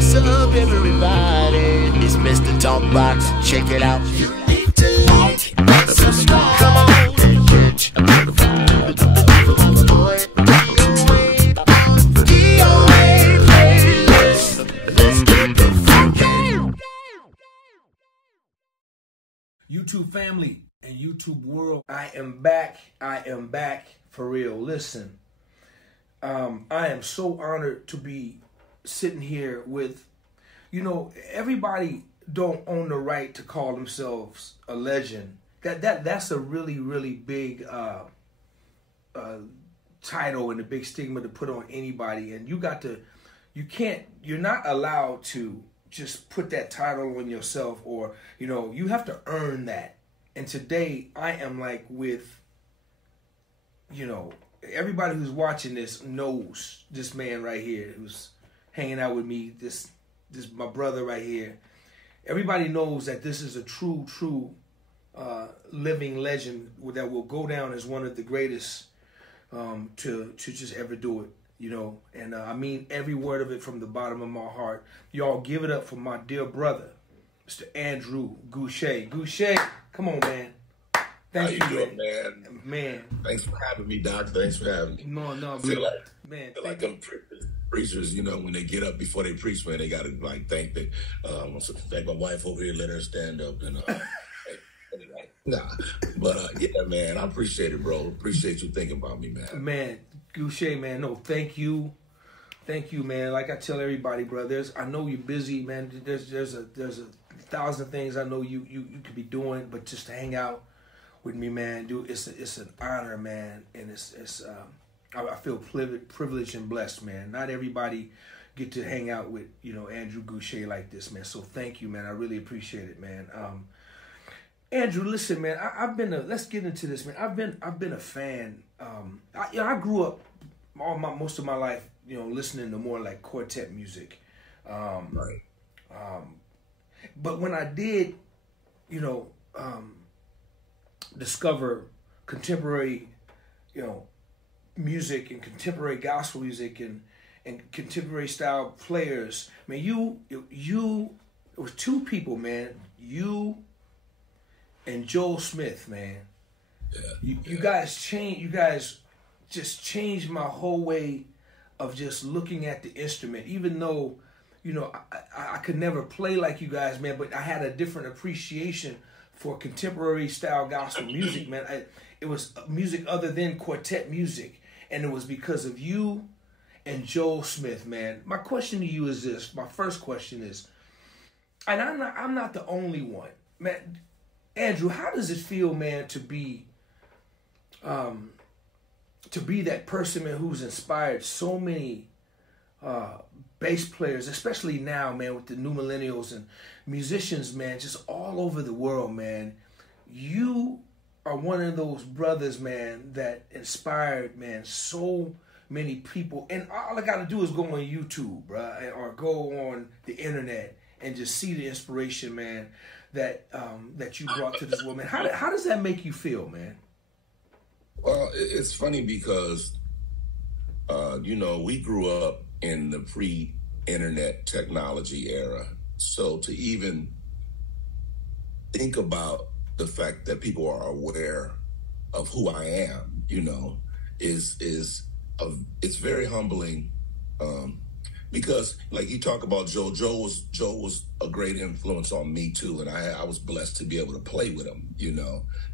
What's up, everybody? It's Mr. Talkbox. Check it out. You need to like and subscribe. Come on. DOA playlist. Let's get the funky. YouTube family and YouTube world, I am back for real. Listen, I am so honored to be sitting here with, everybody don't own the right to call themselves a legend. That's a really big title and a big stigma to put on anybody, and you're not allowed to just put that title on yourself, or you have to earn that. And today I am like with everybody who's watching this knows this man right here who's hanging out with me, this my brother right here. Everybody knows that this is a true living legend that will go down as one of the greatest to just ever do it. And I mean every word of it from the bottom of my heart. Y'all give it up for my dear brother, Mr. Andrew Gouché. Gouché, come on, man. Thank you, doing, man? Man. Thanks for having me, Doc. Thanks for having me. No, I feel like them preachers, when they get up before they preach, man, they got to thank my wife over here, let her stand up and yeah, man, I appreciate it, bro. Appreciate you thinking about me, man. Man, Gouché, man, no, thank you, man. Like I tell everybody, brother, I know you're busy, man. There's a thousand things I know you could be doing, but just to hang out with me, man, dude, it's an honor, man, and I feel privileged and blessed, man. Not everybody get to hang out with Andrew Gouché like this, man. So thank you, man. I really appreciate it, man. Andrew, listen, man. Let's get into this, man. I've been a fan. I grew up most of my life, listening to more like quartet music. Right. But when I did, discover contemporary, music and contemporary gospel music and contemporary style players, man, it was two people, man. You and Joel Smith, man. Yeah. You guys just changed my whole way of just looking at the instrument, even though I could never play like you guys, man, but I had a different appreciation for contemporary style gospel music, man. It was music other than quartet music, and it was because of you and Joel Smith, man. My question to you is this. My first question is, and I'm not the only one, man. Andrew, how does it feel, man, to be that person, man, who's inspired so many bass players, especially now, man, with the new millennials and musicians, man, just all over the world, man. You are one of those brothers, man, that inspired, man, so many people. And all I got to do is go on YouTube, bro, or go on the internet and just see the inspiration, man, that you brought to this world, man. How does that make you feel, man? Well, it's funny because, we grew up in the pre-internet technology era. So to even think about the fact that people are aware of who I am, it's very humbling. Because like you talk about Joe was a great influence on me too. And I was blessed to be able to play with him,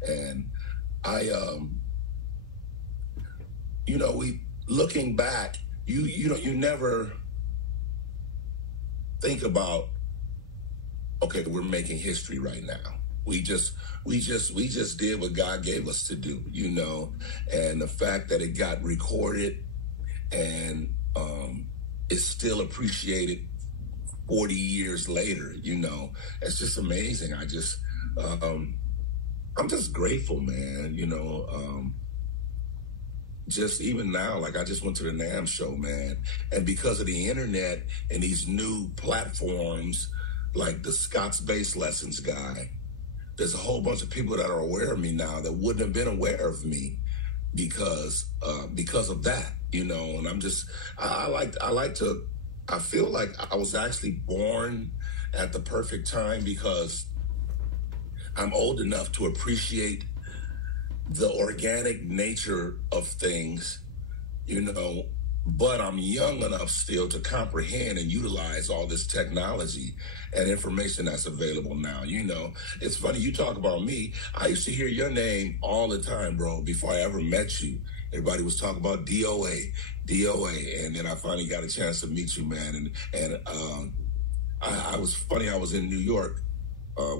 and looking back, you never think about, okay, we're making history right now. We just did what God gave us to do, and the fact that it got recorded and it's still appreciated 40 years later, it's just amazing. I'm just grateful, man, just even now, like I just went to the NAMM show, man. And because of the internet and these new platforms, like the Scott's Bass Lessons guy, there's a whole bunch of people that are aware of me now that wouldn't have been aware of me because of that, And I'm just, I like to I feel like I was actually born at the perfect time because I'm old enough to appreciate the organic nature of things, you know, but I'm young enough still to comprehend and utilize all this technology and information that's available now. You know, it's funny, you talk about me. I used to hear your name all the time, bro, before I ever met you. Everybody was talking about DOA, DOA. And then I finally got a chance to meet you, man. And I was funny, I was in New York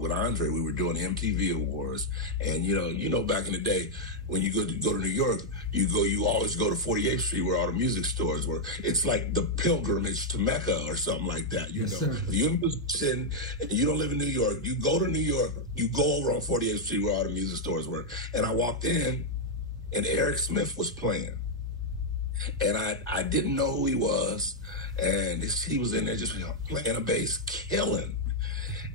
with Andre. We were doing MTV Awards, and you know, back in the day, when you go to New York, you always go to 48th Street where all the music stores were. It's like the pilgrimage to Mecca or something like that. You know, sir. if you're a musician and you don't live in New York, you go to New York, you go over on 48th Street where all the music stores were. And I walked in, and Eric Smith was playing, and I didn't know who he was, and he was in there just playing a bass, killing.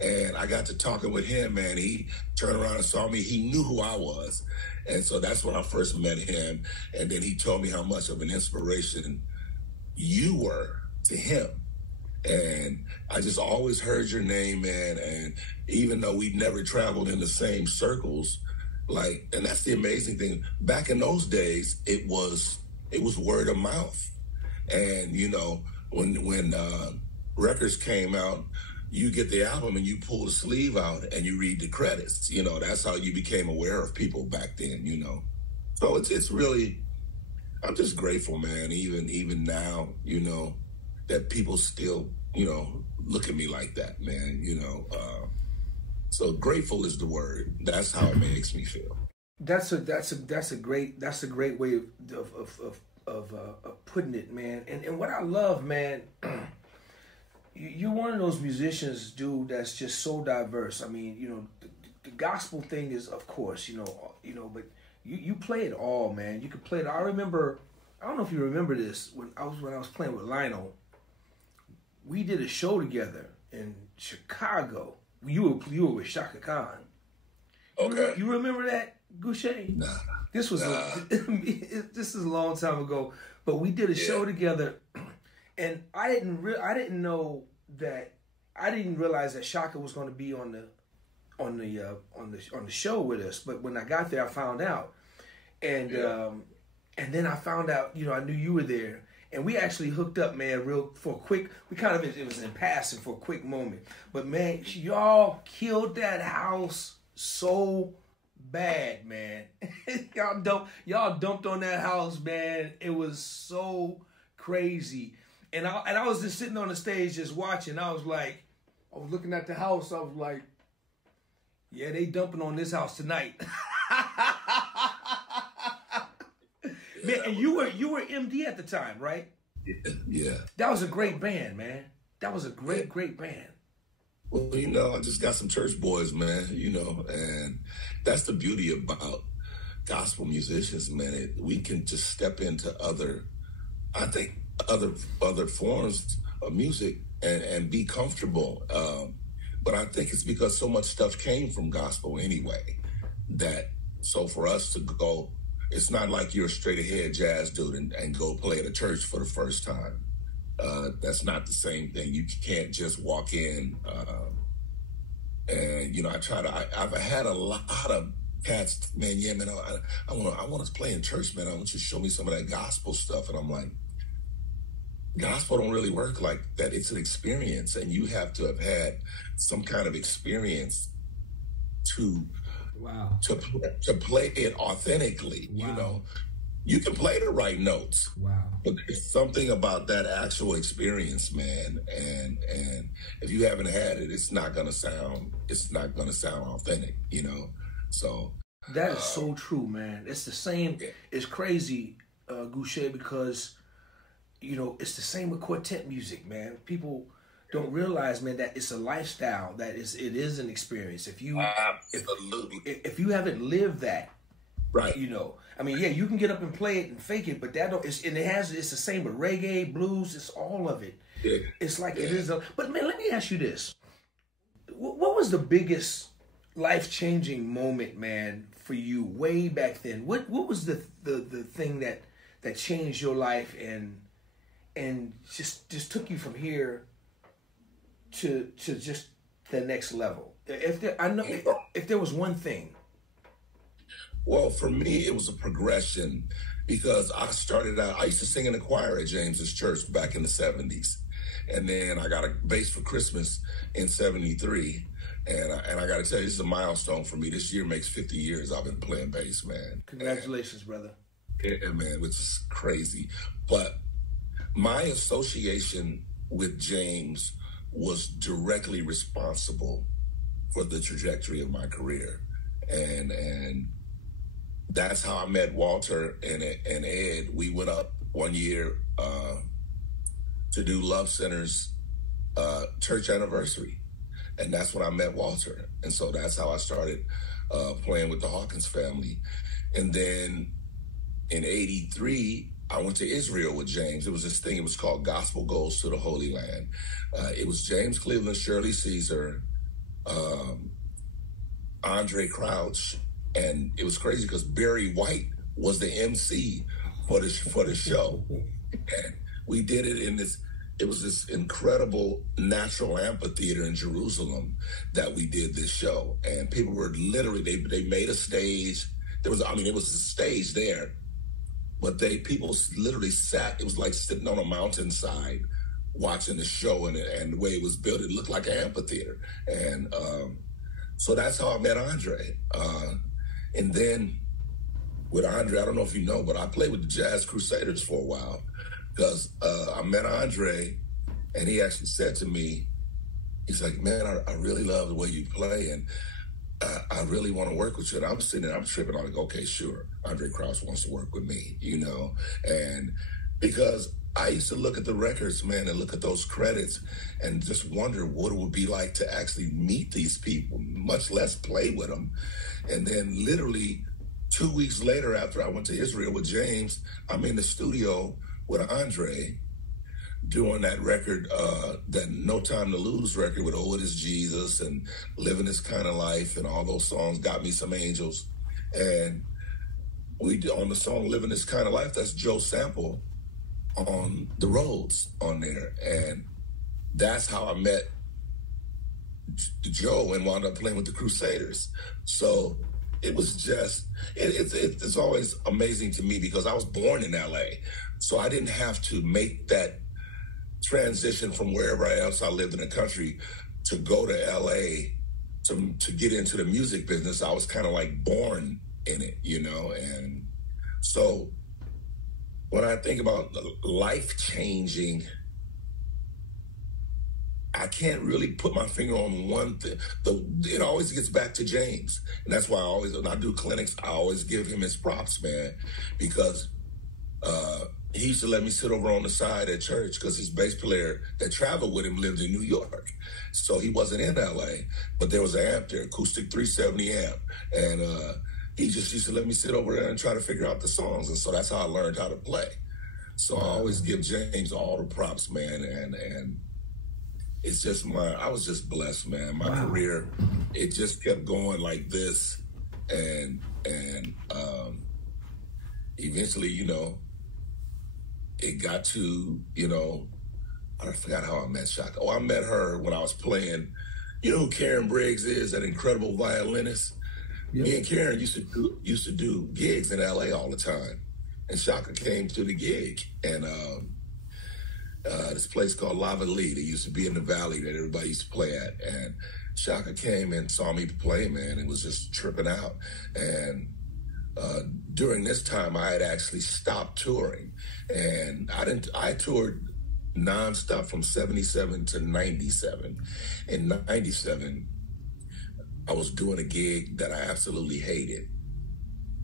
And I got to talking with him, man. He turned around and saw me. He knew who I was. And so that's when I first met him. And then he told me how much of an inspiration you were to him. And I just always heard your name, man. And even though we never traveled in the same circles, and that's the amazing thing. Back in those days, it was word of mouth. And, you know, when records came out, you get the album and you pull the sleeve out and you read the credits. You know, that's how you became aware of people back then, you know. So it's really, I'm just grateful, man, even now, you know, that people still, you know, look at me like that, man, you know. So grateful is the word. That's how it makes me feel. That's a great way of putting it, man. And what I love, man, you're one of those musicians, dude, that's just so diverse. I mean, you know, the gospel thing is, of course, you know, but you play it all, man. You can play it. I remember, I don't know if you remember this, when I was playing with Lionel, we did a show together in Chicago. You were with Chaka Khan. Okay. You remember that, Gouche? Nah. This is a long time ago, but we did a show together. And I didn't realize that Chaka was going to be on the show with us. But when I got there, I found out, and then I found out, you know, I knew you were there, and we actually hooked up, man, for a quick. It was in passing for a quick moment, but man, y'all killed that house so bad, man. y'all dumped on that house, man. It was so crazy. And I was just sitting on the stage just watching. I was looking at the house. I was like, yeah, they dumping on this house tonight. Man, and you were MD at the time, right? Yeah. That was a great band, man. That was a great band. Well, you know, I just got some church boys, man, you know, and that's the beauty about gospel musicians, man. We can just step into other forms of music and be comfortable. But I think it's because so much stuff came from gospel anyway, so for us to go, it's not like you're a straight ahead jazz dude and go play at a church for the first time. That's not the same thing. You can't just walk in. And, you know, I've had a lot of cats, man, yeah, man, I want to play in church, man. I want you to show me some of that gospel stuff. And I'm like, gospel don't really work like that. It's an experience, and you have to have had some kind of experience to play it authentically. Wow. You know, you can play the right notes. Wow. But there's something about that actual experience, man. And if you haven't had it, it's not gonna sound authentic, you know. So that is so true, man. It's the same. Yeah. It's crazy, Gouche, because you know, it's the same with quartet music, man. People don't realize, man, that it's a lifestyle. It is an experience. If you haven't lived that, right? You know, I mean, yeah, you can get up and play it and fake it, but it's the same with reggae, blues. It's all of it. Yeah. It's like it is. But man, let me ask you this: what was the biggest life-changing moment, man, for you way back then? What was the thing that changed your life and just took you from here to just the next level? If there was one thing. Well, for me, it was a progression because I started out, I used to sing in the choir at James's church back in the 70s. And then I got a bass for Christmas in 73. And I got to tell you, this is a milestone for me. This year makes 50 years I've been playing bass, man. Congratulations, brother. Yeah, man, which is crazy. But my association with James was directly responsible for the trajectory of my career. And that's how I met Walter and Ed. We went up one year to do Love Center's church anniversary. And that's when I met Walter. And so that's how I started playing with the Hawkins Family. And then in 83, I went to Israel with James. It was this thing, it was called Gospel Goes to the Holy Land. It was James Cleveland, Shirley Caesar, Andre Crouch, and it was crazy because Barry White was the MC for the show. And we did it in this, it was this incredible natural amphitheater in Jerusalem that we did this show. And people were literally, they made a stage. It was a stage there, but people literally sat, it was like sitting on a mountainside watching the show, and the way it was built, it looked like an amphitheater. And so that's how I met Andre. And then with Andre, I don't know if you know, but I played with the Jazz Crusaders for a while because I met Andre, and he actually said to me, he's like, man, I really love the way you play, and I really want to work with you. And I'm sitting there, I'm tripping on like, okay, sure. Andre Crouch wants to work with me, you know? And because I used to look at the records, man, and look at those credits and just wonder what it would be like to actually meet these people, much less play with them. And then literally 2 weeks later, after I went to Israel with James, I'm in the studio with Andre doing that record, that No Time to Lose record with Oh It Is Jesus and Living This Kind of Life and all those songs, Got Me Some Angels. And we did on the song Living This Kind of Life, that's Joe Sample on the Rhodes on there. And that's how I met Joe and wound up playing with the Crusaders. So it was just, it's always amazing to me because I was born in LA. So I didn't have to make that transition from wherever else I lived in the country to go to LA to get into the music business. I was kind of like born in it, you know? And so when I think about life changing, I can't really put my finger on one thing. It always gets back to James. And that's why when I do clinics, I always give him his props, man, because he used to let me sit over on the side at church because his bass player that traveled with him lived in New York. So he wasn't in LA, but there was an amp there, acoustic 370 amp. And he just used to let me sit over there and try to figure out the songs. And so that's how I learned how to play. So I always give James all the props, man. And it's just I was just blessed, man. My career, it just kept going like this. And eventually, you know, it got to, you know, I forgot how I met Chaka. Oh, I met her when I was playing. You know who Karen Briggs is, that incredible violinist? Yep. Me and Karen used to do gigs in LA all the time. And Chaka came to the gig. And this place called Lava Lee, that used to be in the valley that everybody used to play at. And Chaka came and saw me play, man, and was just tripping out. And during this time, I had actually stopped touring. And I toured nonstop from 77 to 97. In 97, I was doing a gig that I absolutely hated.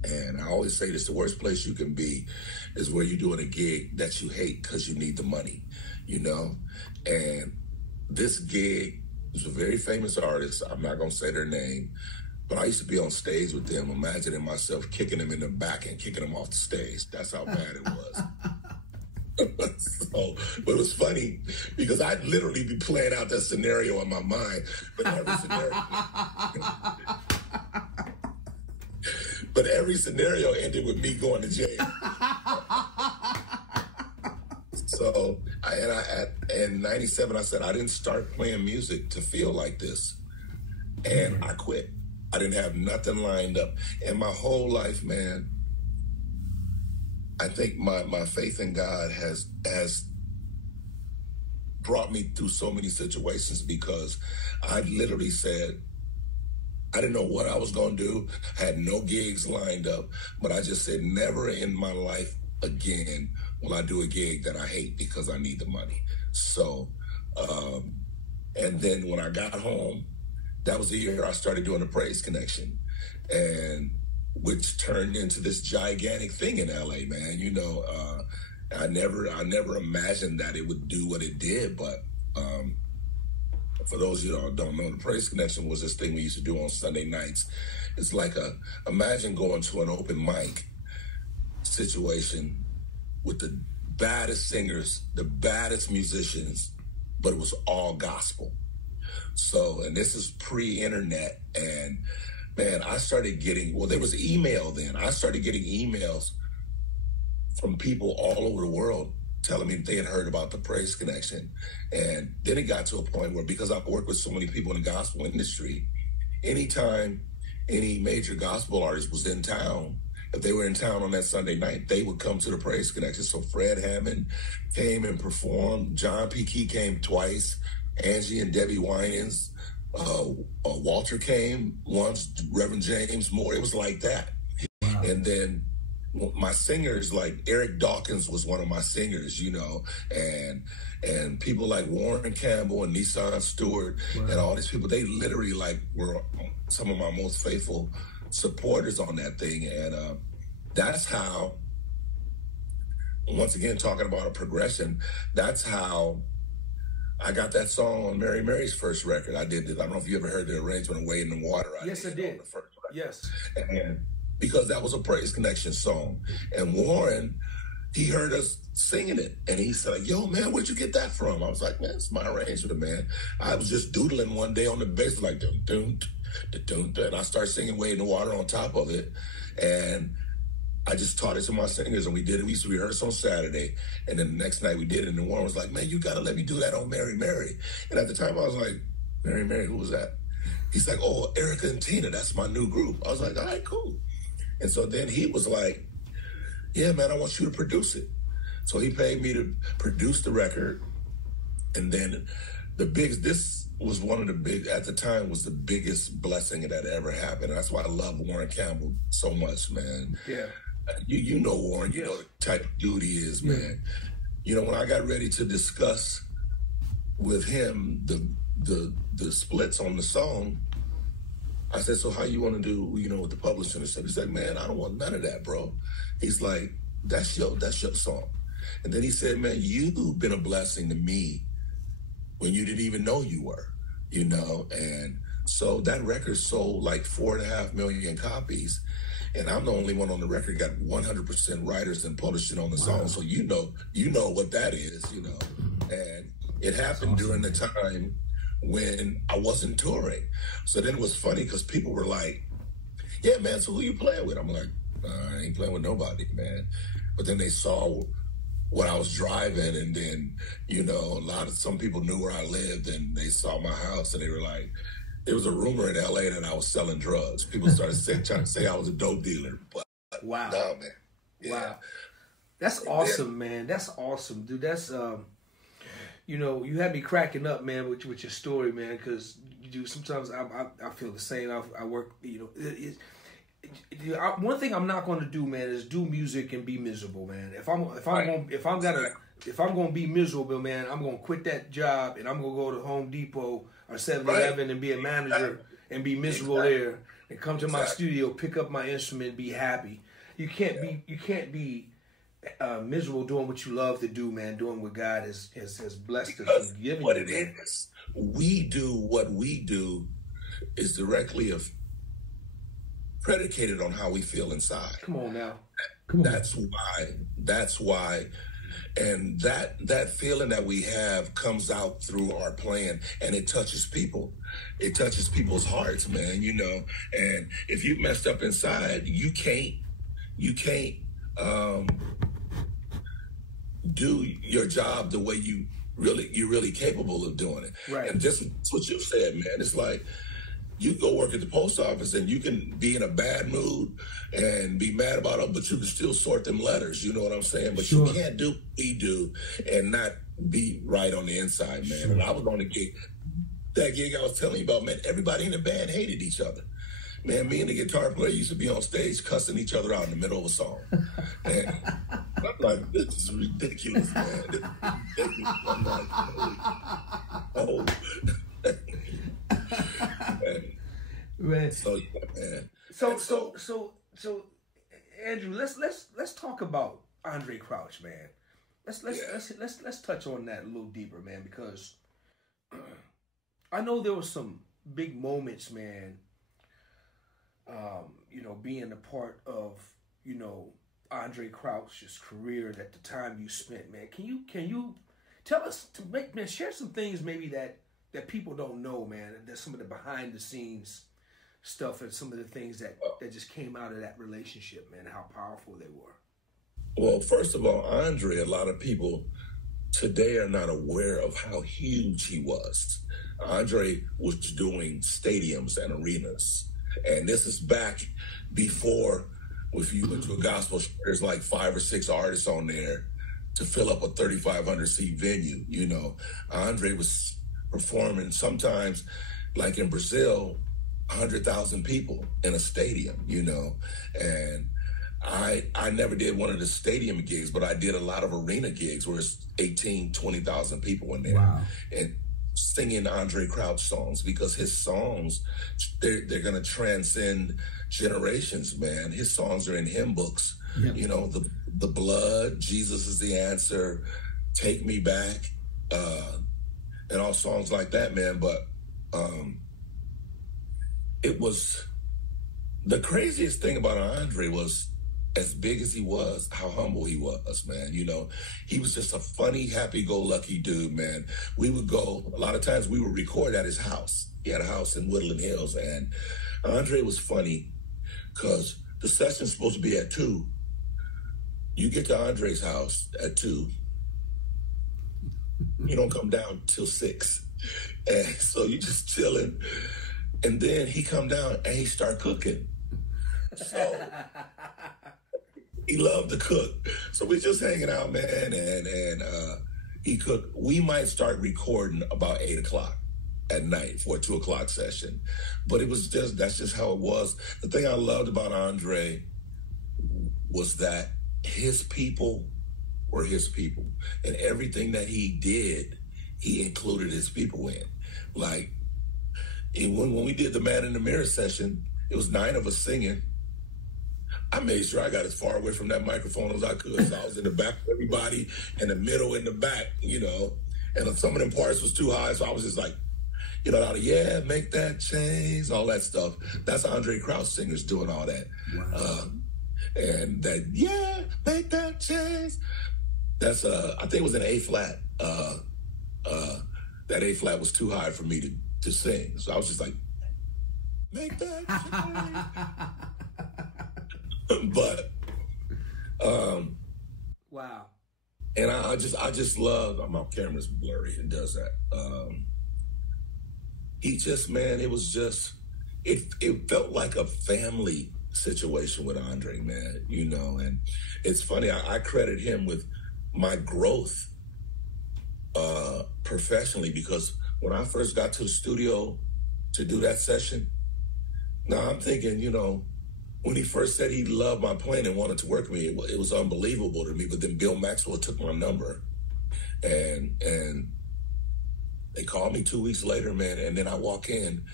And I always say this, the worst place you can be is where you're doing a gig that you hate because you need the money, you know? And this gig was a very famous artist. I'm not going to say their name, but I used to be on stage with them, imagining myself kicking them in the back and kicking them off the stage. That's how bad it was. But it was funny because I'd literally be playing out that scenario in my mind, but every scenario ended with me going to jail. So in '97, I said I didn't start playing music to feel like this, and I quit. I didn't have nothing lined up, and my whole life, man. I think my faith in God has brought me through so many situations, because I literally said, I didn't know what I was going to do. I had no gigs lined up, but I just said, never in my life again will I do a gig that I hate because I need the money. So, and then when I got home, that was the year I started doing the Praise Connection, and which turned into this gigantic thing in LA, man. You know, I never imagined that it would do what it did, but for those of you that don't know, the Praise Connection was this thing we used to do on Sunday nights. It's like imagine going to an open mic situation with the baddest singers, the baddest musicians, but it was all gospel. So, and this is pre-internet, and man, I started getting, well, there was email then. I started getting emails from people all over the world telling me they had heard about the Praise Connection. And then it got to a point where, because I've worked with so many people in the gospel industry, anytime any major gospel artist was in town, if they were in town on that Sunday night, they would come to the Praise Connection. So Fred Hammond came and performed. John P. Key came twice. Angie and Debbie Winans. Walter came once. Reverend James Moore. It was like that. Wow. And then my singers, like Eric Dawkins was one of my singers, you know, and people like Warren Campbell and Nissan Stewart. Wow. And all these people, they literally like were some of my most faithful supporters on that thing. And that's how, once again, talking about a progression, that's how I got that song on Mary Mary's first record. I did it. I don't know if you ever heard the arrangement of Wade in the Water. Yes, I did. Yes. And because that was a Praise Connection song. And Warren, he heard us singing it. And he said, yo, man, where'd you get that from? I was like, man, it's my arrangement, man. I was just doodling one day on the bass, like, dun, dun, dun, dun, dun. And I started singing Wade in the Water on top of it. And I just taught it to my singers, and we did it. We used to rehearse on Saturday, and then the next night we did it, and Warren was like, man, you got to let me do that on Mary Mary. And at the time, I was like, Mary Mary, who was that? He's like, oh, Erica and Tina, that's my new group. I was like, all right, cool. And so then he was like, yeah, man, I want you to produce it. So he paid me to produce the record, and then this was one of the big, at the time, was the biggest blessing that ever happened. And that's why I love Warren Campbell so much, man. Yeah. You know Warren, you know the type of dude he is, man. You know, when I got ready to discuss with him the splits on the song, I said, so how you want to do, you know, with the publishing and stuff? He's like, man, I don't want none of that, bro. He's like, that's your song. And then he said, man, you've been a blessing to me when you didn't even know you were, you know? And so that record sold like 4.5 million copies. And I'm the only one on the record got 100% writers and publishing on the song. So you know what that is, you know. And it happened during the time when I wasn't touring. So then it was funny because people were like, yeah, man, so who you playing with? I'm like, I ain't playing with nobody, man. But then they saw what I was driving, and then, you know, some people knew where I lived, and they saw my house, and they were like, there was a rumor in LA that I was selling drugs. People started trying to say I was a dope dealer. But wow. No, man. Yeah. Wow. That's awesome, man. That's awesome, dude. That's, you know, you had me cracking up, man, with your story, man, because you do, sometimes I feel the same. I work, you know, one thing I'm not going to do, man, is do music and be miserable, man. If I'm gonna be miserable, man, I'm gonna quit that job and I'm gonna go to Home Depot or 7-Eleven and be a manager and be miserable there, and come to my studio, pick up my instrument, and be happy. You can't be miserable doing what you love to do, man. Doing what God has blessed us and given you. What it is, what we do is directly predicated on how we feel inside. Come on now. That's why. And that feeling that we have comes out through our playing, and it touches people. It touches people's hearts, man, you know. And if you messed up inside, you can't do your job the way you're really capable of doing it. Right. And just what you said, man, it's like you go work at the post office and you can be in a bad mood and be mad about it, but you can still sort them letters. You know what I'm saying? But Sure. you can't do what we do and not be right on the inside, man. Sure. And I was on the gig. That gig I was telling you about, man, everybody in the band hated each other. Man, me and the guitar player used to be on stage cussing each other out in the middle of a song. And I'm like, this is ridiculous, man. This is ridiculous. I'm like, oh. Man. So, yeah, man. So, Andrew, let's talk about Andre Crouch, man. Let's touch on that a little deeper, man, because I know there was some big moments, man. Being a part of, Andre Crouch's career at the time you spent, man. Can you tell us share some things maybe that people don't know, man. There's some of the behind the scenes stuff and some of the things that just came out of that relationship, man. How powerful they were. Well, first of all, Andre, a lot of people today are not aware of how huge he was. Andre was doing stadiums and arenas. And this is back before, if you went to a gospel show, there's like 5 or 6 artists on there to fill up a 3,500 seat venue. Andre was performing sometimes, like in Brazil, 100,000 people in a stadium, and I never did one of the stadium gigs, but I did a lot of arena gigs where it's 18, 20,000 people in there. Wow. And singing Andre Crouch songs, because his songs, they're going to transcend generations, man. His songs are in hymn books. Yep. The Blood, Jesus is the Answer, Take Me Back, and all songs like that, man. But it was the craziest thing about Andre was, as big as he was, how humble he was, man. He was just a funny, happy-go-lucky dude, man. We would go, a lot of times we would record at his house. He had a house in Woodland Hills, and Andre was funny because the session's supposed to be at 2. You get to Andre's house at 2. You don't come down till 6. And so you just chilling. And then he come down and he start cooking. So he loved to cook. So we just hanging out, man, and he cooked. We might start recording about 8 o'clock at night for a 2 o'clock session. But that's just how it was. The thing I loved about Andre was that his people were his people. And everything that he did, he included his people in. Like, when we did the Man in the Mirror session, it was 9 of us singing. I made sure I got as far away from that microphone as I could. So I was in the back of everybody, in the middle, in the back, and some of them parts was too high. So I was just like, yeah, make that change, all that stuff. That's Andre Crouch singers doing all that. Wow. And that, yeah, make that change. That's, I think it was an A flat. That A flat was too high for me to sing. So I was just like, make that change. But wow. And I just love, my camera's blurry and does that. He just, man, it was just, it felt like a family situation with Andre, man, and it's funny, I credit him with my growth professionally, because when I first got to the studio to do that session, now I'm thinking, when he first said he loved my playing and wanted to work with me, it was unbelievable to me. But then Bill Maxwell took my number, and they called me 2 weeks later, man. And then I walk in,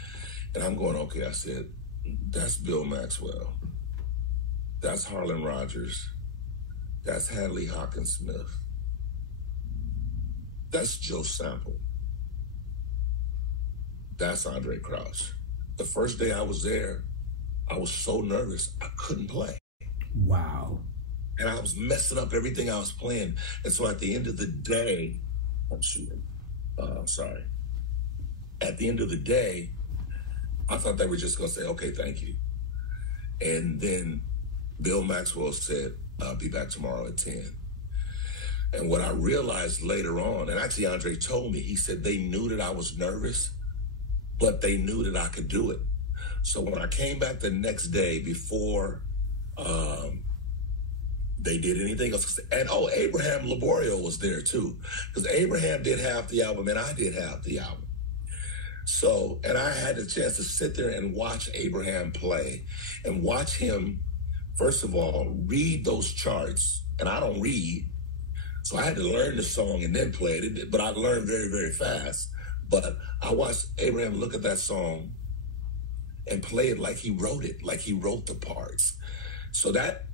and I'm going, okay. I said, that's Bill Maxwell. That's Harlan Rogers. That's Hadley Hawkins Smith. That's Joe Sample. That's Andre Crouch. The first day I was there, I was so nervous, I couldn't play. Wow. And I was messing up everything I was playing. And so at the end of the day, I'm sorry. At the end of the day, I thought they were just going to say, okay, thank you. And then Bill Maxwell said, I'll be back tomorrow at 10. And what I realized later on, and actually Andre told me, he said they knew that I was nervous, but they knew that I could do it. So when I came back the next day before they did anything else, and Abraham Laborio was there too, because Abraham did half the album and I did half the album. So, and I had the chance to sit there and watch Abraham play and watch him, first of all, read those charts. And I don't read, so I had to learn the song and then play it, but I learned very, very fast. But I watched Abraham look at that song and play it like he wrote it, like he wrote the parts. So that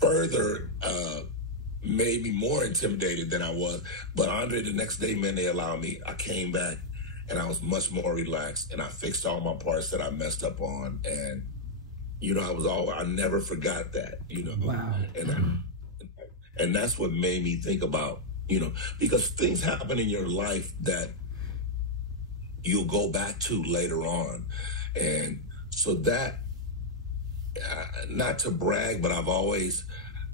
further made me more intimidated than I was. But Andre, the next day, man, they allowed me. I came back and I was much more relaxed, and I fixed all my parts that I messed up on. And, you know, I never forgot that, you know. Wow. And that's what made me think about, you know, because things happen in your life that you'll go back to later on. And so that, not to brag, but I've always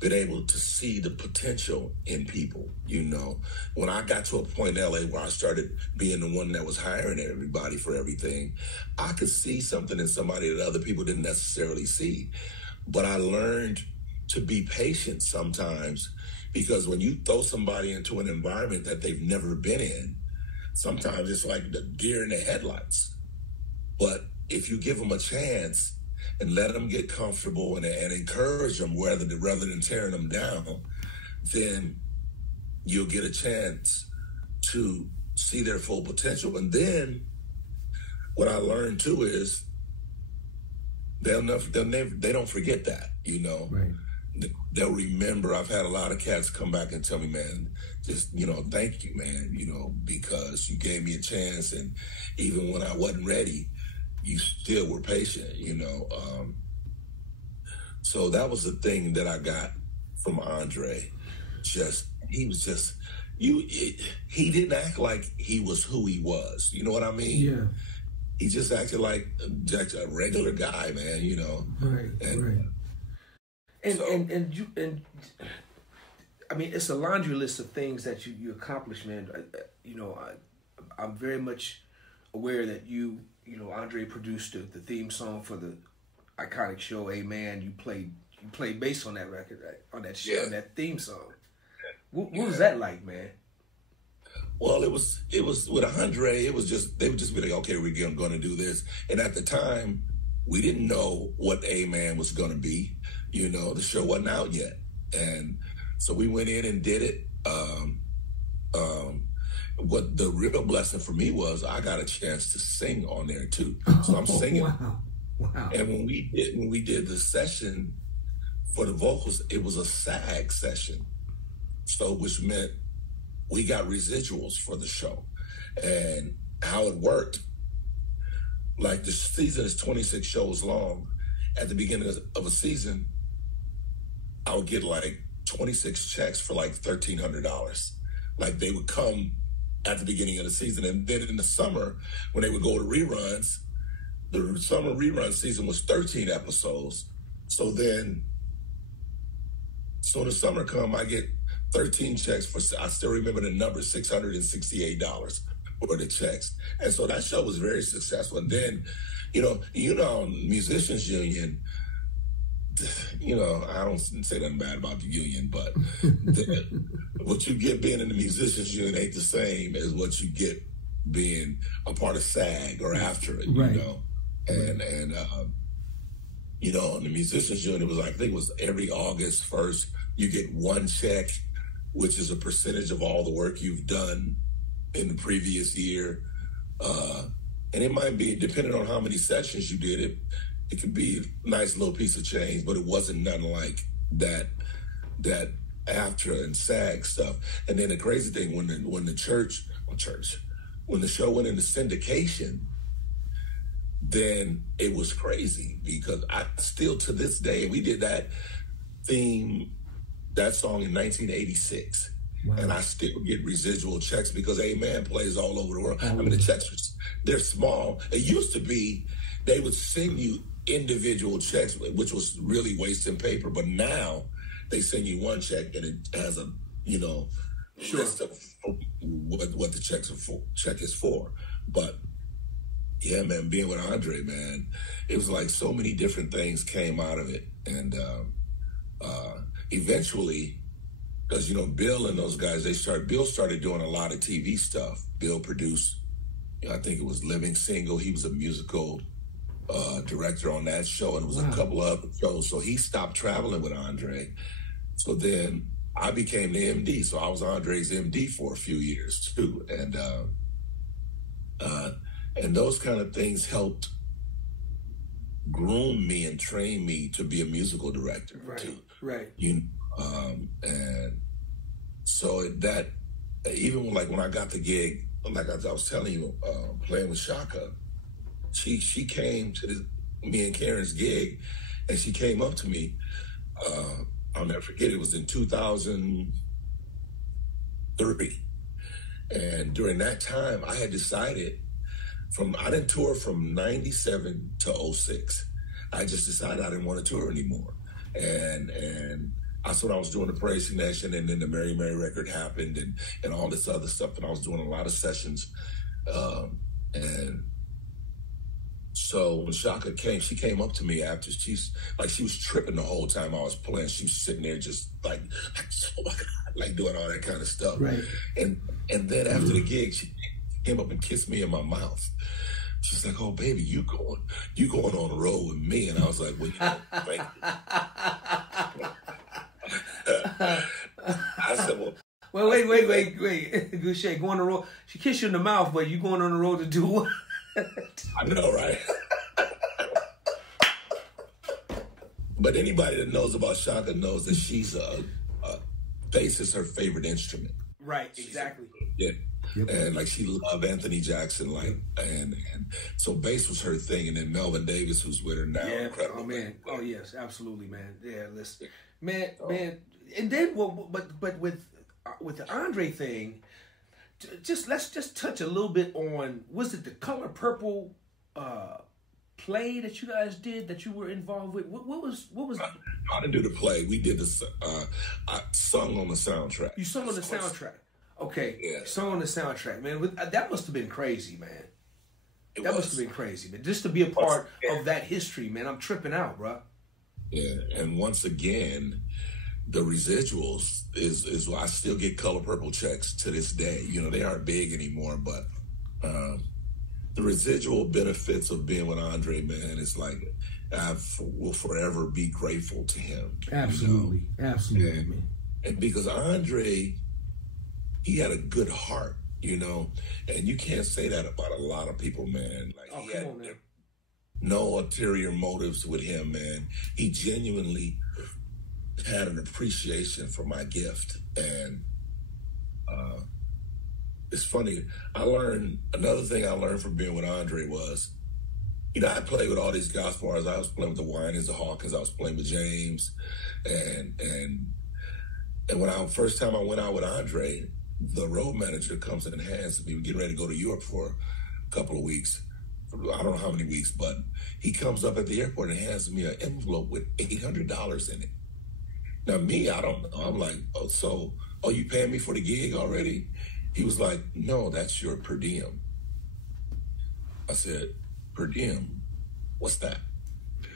been able to see the potential in people, you know. When I got to a point in LA where I started being the one that was hiring everybody for everything, I could see something in somebody that other people didn't necessarily see. But I learned to be patient sometimes, because when you throw somebody into an environment that they've never been in, sometimes it's like the deer in the headlights. But if you give them a chance and let them get comfortable and encourage them rather than tearing them down, then you'll get a chance to see their full potential. And then what I learned too is they don't forget that, you know. Right. They'll remember. I've had a lot of cats come back and tell me, man, just, you know, thank you, man, you know, because you gave me a chance, and even when I wasn't ready, you still were patient, you know. So that was the thing that I got from Andre. He didn't act like he was who he was. You know what I mean? Yeah. He just acted like a regular guy, man, you know. Right, right. And I mean, it's a laundry list of things that you accomplish, man. You know, I'm very much aware that you know, Andre produced the theme song for the iconic show Amen. You played bass on that record, right? On that show, on that theme song. What was that like, man? Well, it was with Andre. It was just, they would just be like, okay, we're going to do this. And at the time, we didn't know what Amen was going to be. You know, the show wasn't out yet. And so we went in and did it. What the real blessing for me was, I got a chance to sing on there too. So I'm singing. Wow. And when we did the session for the vocals, it was a SAG session. So, which meant we got residuals for the show. And how it worked, like the season is 26 shows long. At the beginning of a season, I would get like 26 checks for like $1,300. Like they would come at the beginning of the season. And then in the summer, when they would go to reruns, the summer rerun season was 13 episodes. So then, so the summer come, I get 13 checks for, I still remember the number, $668 for the checks. And so that show was very successful. And then, you know, Musicians Union, you know, I don't say nothing bad about the union, but what you get being in the Musicians Union ain't the same as what you get being a part of SAG or after it, right. You know. And you know, in the Musicians Union, it was like, I think it was every August 1st, you get one check, which is a percentage of all the work you've done in the previous year. And it might be, depending on how many sessions you did, it could be a nice little piece of change, but it wasn't nothing like that AFTRA and SAG stuff. And then the crazy thing, when the show went into syndication, then it was crazy, because I still, to this day, we did that song in 1986. Wow. And I still get residual checks because Amen plays all over the world. I mean, the checks, they're small. It used to be they would send you individual checks, which was really wasting paper. But now they send you one check and it has you know, Sure. list of what the check is for. But yeah, man, being with Andre, man, it was like so many different things came out of it. And eventually, because, you know, Bill and those guys, Bill started doing a lot of TV stuff. Bill produced, you know, I think it was Living Single. He was a musical director on that show, and it was a couple of other shows. So he stopped traveling with Andre. So then I became the MD. So I was Andre's MD for a few years too. And those kind of things helped groom me and train me to be a musical director too. Right. And so that, even when I got the gig, like I was telling you, playing with Chaka, she came to me and Karen's gig, and she came up to me. I'll never forget. It was in 2003, and during that time, I had decided I didn't tour from '97 to '06. I just decided I didn't want to tour anymore, and that's when I was doing the Praise Nation, and then the Mary Mary record happened, and all this other stuff, and I was doing a lot of sessions, and so when Chaka came, she came up to me after she was tripping the whole time I was playing. She was sitting there just like oh my God, like doing all that kind of stuff. Right. And then after the gig, she came up and kissed me in my mouth. She's like, "Oh baby, you going on the road with me?" And I was like, "Well, you know, thank you." I said, "Well." Well, wait. Gouché, go on the road. She kissed you in the mouth, but you going on the road to do what? I know, right? But anybody that knows about Chaka knows that she's bass is her favorite instrument. Right, exactly. Yeah. Yep. And like she loved Anthony Jackson, like, and so bass was her thing. And then Melvin Davis, who's with her now, incredible. Oh man, oh yes, absolutely, man. Yeah, listen, man. And then, but with the Andre thing, let's just touch a little bit on, was it the Color Purple play that you guys did that you were involved with? What was? I didn't do the play. We did this. I sung on the soundtrack. You sung on the soundtrack. Okay, yeah. Sung on the soundtrack, man. That must have been crazy, man. That must have been crazy, man. Just to be a part of that history, man. I'm tripping out, bro. Yeah, and once again, the residuals is why I still get Color Purple checks to this day. You know, they aren't big anymore, but the residual benefits of being with Andre, man, it's like I will forever be grateful to him. Absolutely, you know? Absolutely, man. And because Andre, he had a good heart, you know, and you can't say that about a lot of people, man. Like he had no ulterior motives with him, man. He genuinely had an appreciation for my gift. And it's funny, another thing I learned from being with Andre was, you know, I played with all these gospel artists. I was playing with the Winans, the Hawkins, I was playing with James, and when first time I went out with Andre, the road manager comes in and hands me, we're getting ready to go to Europe for a couple of weeks. I don't know how many weeks, but he comes up at the airport and hands me an envelope with $800 in it. Now me, I don't know. I'm like, oh, you paying me for the gig already? He was like, no, that's your per diem. I said, per diem? What's that?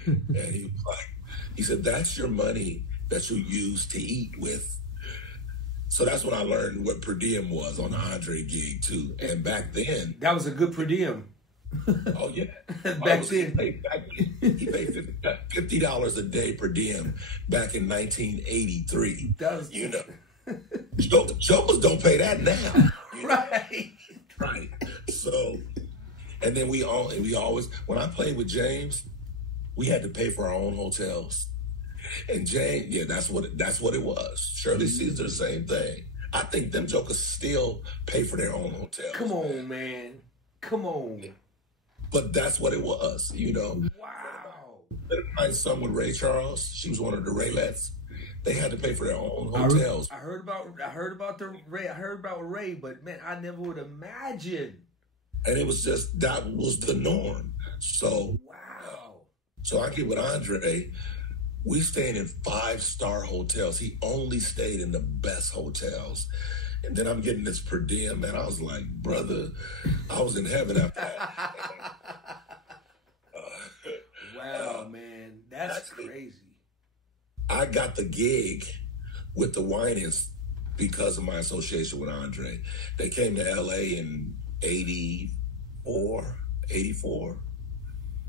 And he said, that's your money that you use to eat with. So that's when I learned what per diem was on the Andre gig too. And back then, that was a good per diem. Oh yeah, back then he paid $50 a day per diem back in 1983. You know, jokers don't pay that now. Right. Right. So, and then we always, when I played with James, we had to pay for our own hotels. And James, yeah, that's what it was. Shirley Caesar, the same thing. I think them jokers still pay for their own hotels. Come on, man. Come on. But that's what it was, you know. Wow. My son with Ray Charles, she was one of the Raylettes. They had to pay for their own hotels. I heard about Ray, but man, I never would imagine. And it was just, that was the norm. So wow. So I get with Andre. We stayed in 5-star hotels. He only stayed in the best hotels. And then I'm getting this per diem, man. I was like, brother, I was in heaven after that. Wow, man. That's crazy. I got the gig with the Winans because of my association with Andre. They came to LA in 84.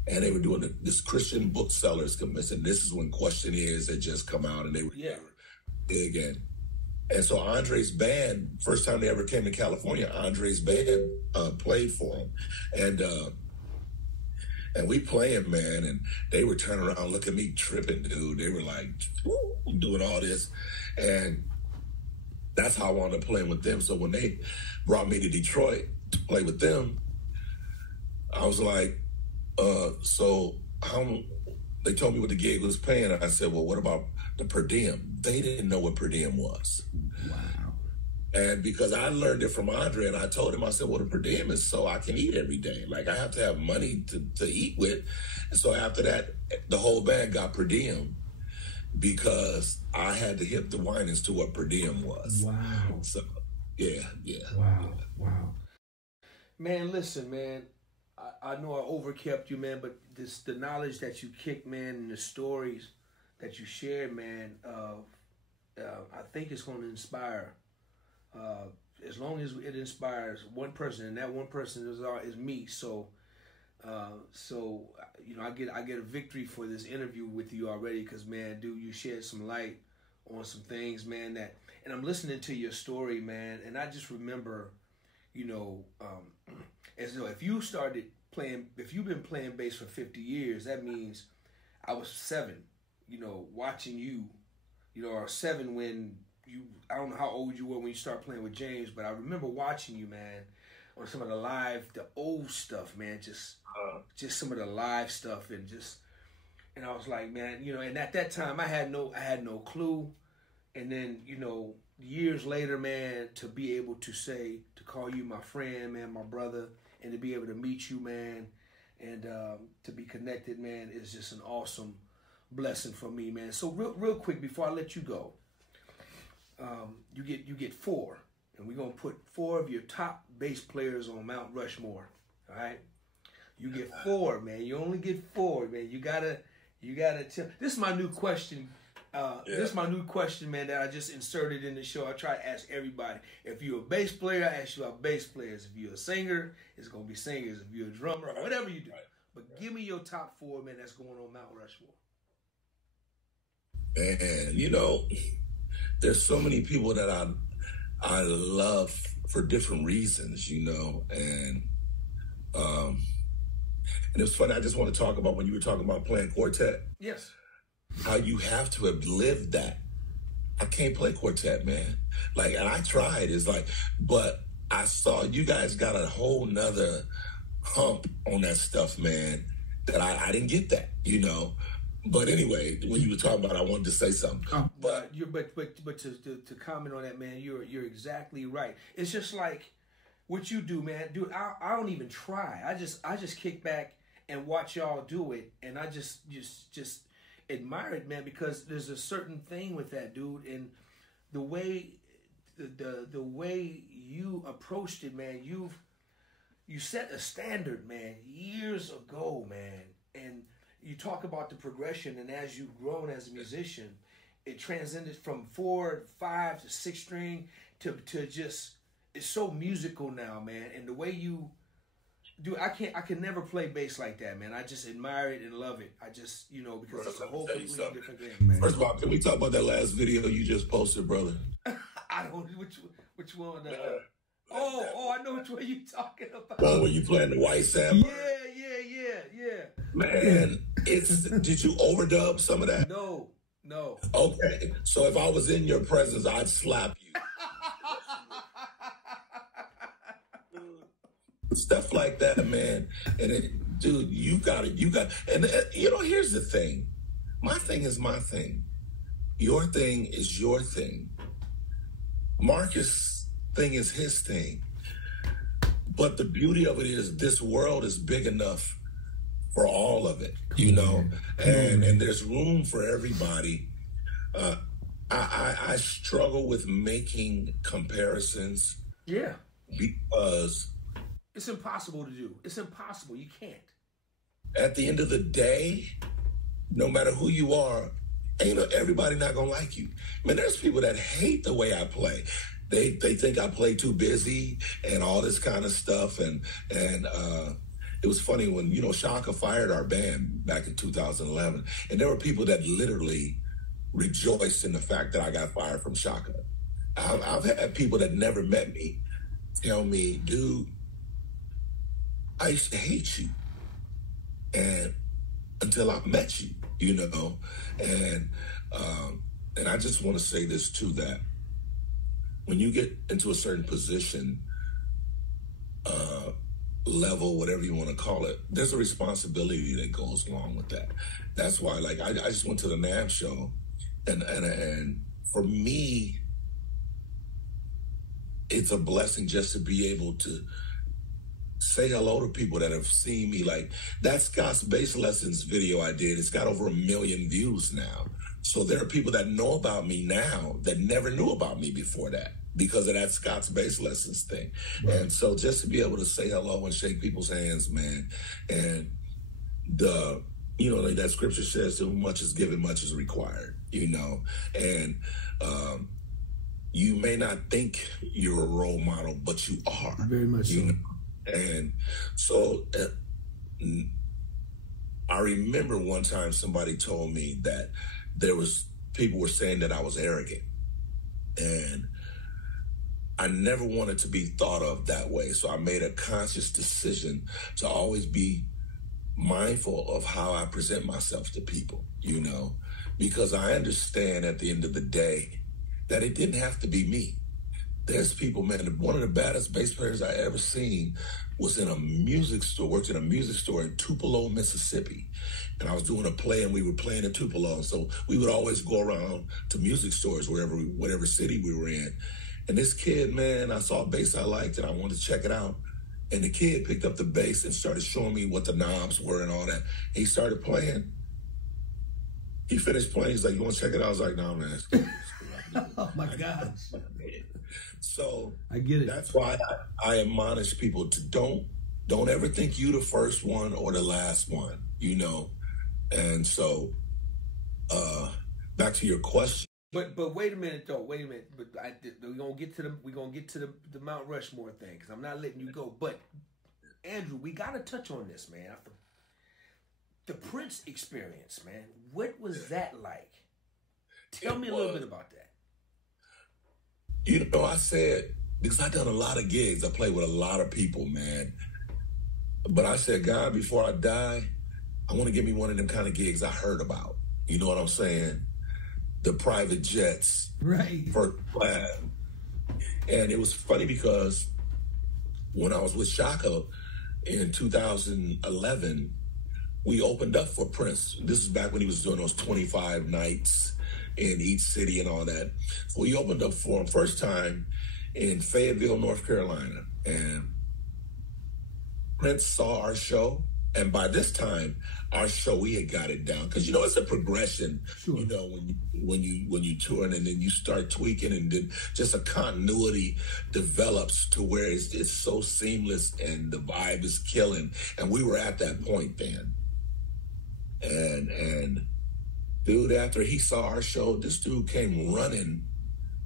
And they were doing this Christian booksellers convention. This is when Questionnaires had just come out, and they were big. And so Andre's band, first time they ever came to California, Andre's band played for them. And we playing, man, and they were turning around, look at me tripping, dude. They were like, woo, doing all this. And that's how I wound up playing with them. So when they brought me to Detroit to play with them, I was like, so how, they told me what the gig was paying. I said, well, what about the per diem? They didn't know what per diem was. Wow. And because I learned it from Andre, and I told him, I said, well, the per diem is so I can eat every day. Like, I have to have money to eat with. And so after that, the whole band got per diem because I had to hit the Winans to what per diem was. Wow. So, yeah. Wow. Man, listen, man. I know I overkept you, man, but the knowledge that you kicked, man, and the stories that you shared, man, I think it's going to inspire. As long as it inspires one person, and that one person is me. So you know, I get a victory for this interview with you already, because, man, dude, you shed some light on some things, man. And I'm listening to your story, man, and I just remember, you know, as though if you've been playing bass for 50 years, that means I was 7, you know, watching you, you know, or 7 when I don't know how old you were when you started playing with James, but I remember watching you, man, on some of the old stuff, man, just some of the live stuff, and I was like, man, you know, and at that time I had no clue. And then, you know, years later, man, to be able to call you my friend, man, my brother, and to be able to meet you, man, and to be connected, man, is just an awesome blessing for me, man. So real quick before I let you go, you get 4, and we're gonna put 4 of your top bass players on Mount Rushmore. All right, you get 4, man. You only get 4, man. You gotta tell. This is my new question. This is my new question, man, that I just inserted in the show. I try to ask everybody. If you're a bass player, I ask you about bass players. If you're a singer, it's going to be singers. If you're a drummer, or whatever you do. But give me your top 4, man, that's going on Mount Rushmore. Man, you know, there's so many people that I love for different reasons, you know, and it's funny. I just want to talk about when you were talking about playing quartet. Yes. How you have to have lived that. I can't play quartet, man. Like, and I tried. It's like, but I saw you guys got a whole nother hump on that stuff, man, that I didn't get that, you know. But anyway, when you were talking about it, I wanted to say something. But to comment on that, man, you're exactly right. It's just like what you do, man. Dude, I don't even try. I just kick back and watch y'all do it, and I just admire it, man, because there's a certain thing with that, dude, and the way the way you approached it, man. You set a standard, man, years ago, man, and you talk about the progression, and as you've grown as a musician, it transcended from 4, 5 to 6 string to just, it's so musical now, man, and the way you. Dude, I can never play bass like that, man. I just admire it and love it. I just, you know, because it's a whole completely different thing, man. First of all, can we talk about that last video you just posted, brother? I don't which one. I know which one you talking about. Oh, when you playing the white sample? Yeah. Man, did you overdub some of that? No. Okay, so if I was in your presence, I'd slap you. Stuff like that, man. And dude, you got it. And you know, here's the thing. My thing is my thing. Your thing is your thing. Marcus' thing is his thing. But the beauty of it is this world is big enough for all of it, you know, and there's room for everybody. I struggle with making comparisons. Yeah. Because it's impossible to do. It's impossible. You can't. At the end of the day, no matter who you are, everybody not gonna like you. I mean, there's people that hate the way I play. They think I play too busy and all this kind of stuff. And it was funny when, you know, Chaka fired our band back in 2011. And there were people that literally rejoiced in the fact that I got fired from Chaka. I've had people that never met me tell me, dude, I used to hate you. And until I met you, you know, and I just want to say this too, that when you get into a certain position, level, whatever you want to call it, there's a responsibility that goes along with that. That's why, like, I just went to the NAMM show, and for me, it's a blessing just to be able to say hello to people that have seen me. Like that Scott's Bass Lessons video I did, it's got over 1 million views now. So there are people that know about me now that never knew about me before that because of that Scott's Bass Lessons thing. Right. And so just to be able to say hello and shake people's hands, man, and you know, like that scripture says, to whom much is given, much is required, you know, and you may not think you're a role model, but you are. Very much so. Know? And so I remember one time somebody told me that people were saying that I was arrogant, and I never wanted to be thought of that way. So I made a conscious decision to always be mindful of how I present myself to people, you know, because I understand at the end of the day that it didn't have to be me. There's people, man, one of the baddest bass players I ever seen was in a music store, worked in a music store in Tupelo, Mississippi. And I was doing a play and we were playing in Tupelo. And so we would always go around to music stores, whatever city we were in. And this kid, man, I saw a bass I liked and I wanted to check it out. And the kid picked up the bass and started showing me what the knobs were and all that. And he started playing. He finished playing. He's like, you want to check it out? I was like, no, man. Oh my gosh. So I get it. That's why I admonish people to don't ever think you the first one or the last one, you know. And so back to your question. But wait a minute though. Wait a minute. But we're gonna get to the Mount Rushmore thing because I'm not letting you go. But Andrew, we gotta touch on this, man. The Prince experience, man. What was that like? Tell me a little bit about that. You know, I said, because I've done a lot of gigs, I played with a lot of people, man. But I said, God, before I die, I want to give me one of them kind of gigs I heard about. You know what I'm saying? The private jets. Right. First class. And it was funny because when I was with Chaka in 2011, we opened up for Prince. This is back when he was doing those 25 nights in each city and all that. So we opened up for him first time in Fayetteville, North Carolina. And Prince saw our show. And by this time, our show, we had got it down. Because, you know, it's a progression, sure. You know, when you tour and then you start tweaking and then just a continuity develops to where it's so seamless and the vibe is killing. And we were at that point then. And dude, after he saw our show, this dude came running,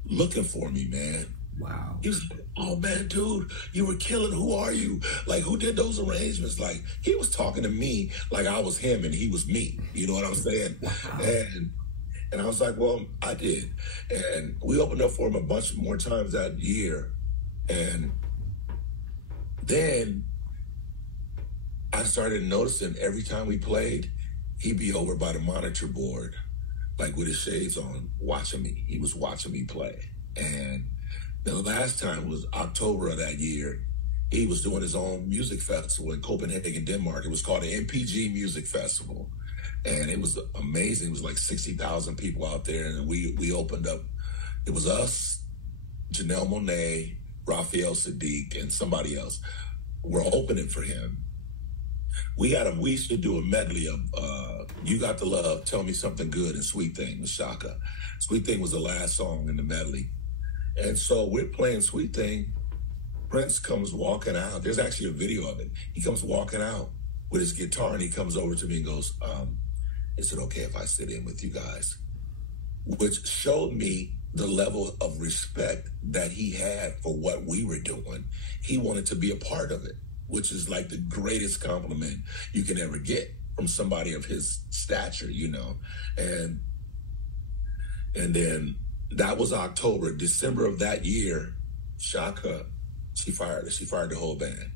looking for me, man. Wow. He was like, oh, man, dude, you were killing. Who are you? Like, who did those arrangements? Like, he was talking to me like I was him and he was me. You know what I'm saying? Wow. And I was like, well, I did. And we opened up for him a bunch more times that year. And then I started noticing every time we played, he'd be over by the monitor board, like with his shades on, watching me. He was watching me play. And the last time was October of that year. He was doing his own music festival in Copenhagen, Denmark. It was called the MPG Music Festival. And it was amazing. It was like 60,000 people out there. And we opened up. It was us, Janelle Monáe, Raphael Sadiq, and somebody else. We're opening for him. we used to do a medley of You Got the Love, Tell Me Something Good, and Sweet Thing with Chaka. Sweet Thing was the last song in the medley. And so we're playing Sweet Thing. Prince comes walking out. There's actually a video of it. He comes walking out with his guitar, and he comes over to me and goes, is it okay if I sit in with you guys? Which showed me the level of respect that he had for what we were doing. He wanted to be a part of it, which is like the greatest compliment you can ever get from somebody of his stature, you know. And then that was October. December of that year, Chaka, she fired the whole band,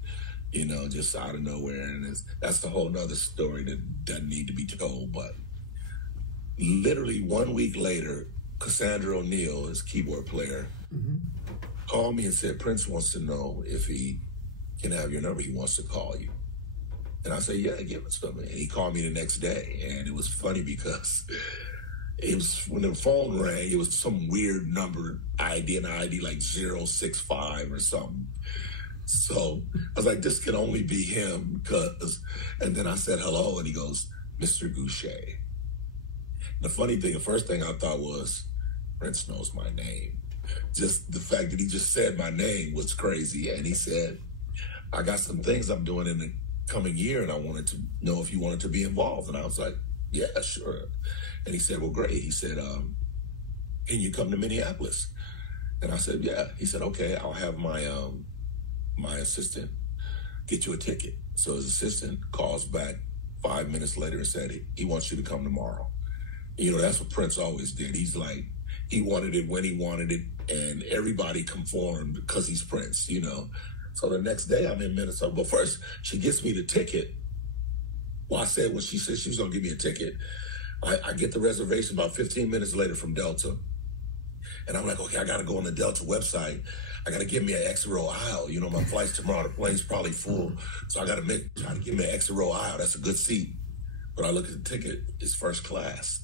you know, just out of nowhere. And that's the whole nother story that doesn't need to be told. But literally 1 week later, Cassandra O'Neal, his keyboard player, called me and said, Prince wants to know if he can have your number. He wants to call you. And I said, yeah, give it to him. And he called me the next day. And it was funny because it was, when the phone rang, it was some weird number ID, an ID like 065 or something. So I was like, this can only be him, and then I said hello, and he goes, Mr. Gouché. The funny thing, the first thing I thought was, Prince knows my name. Just the fact that he just said my name was crazy. And he said, I got some things I'm doing in the coming year, and I wanted to know if you wanted to be involved. And I was like, yeah, sure. And he said, well, great. He said, can you come to Minneapolis? And I said, yeah. He said, okay, I'll have my my assistant get you a ticket. So his assistant calls back 5 minutes later and said, he wants you to come tomorrow. You know, that's what Prince always did. He's like, he wanted it when he wanted it, and everybody conformed because he's Prince, you know. So the next day I'm in Minnesota. But first, she gets me the ticket. Well, I said, when she said she was going to give me a ticket, I get the reservation about 15 minutes later from Delta. And I'm like, okay, I got to go on the Delta website. I got to get me an extra row aisle. You know, my flight's tomorrow. The plane's probably full. So I got to try to get me an extra row aisle. That's a good seat. But I look at the ticket, it's first class.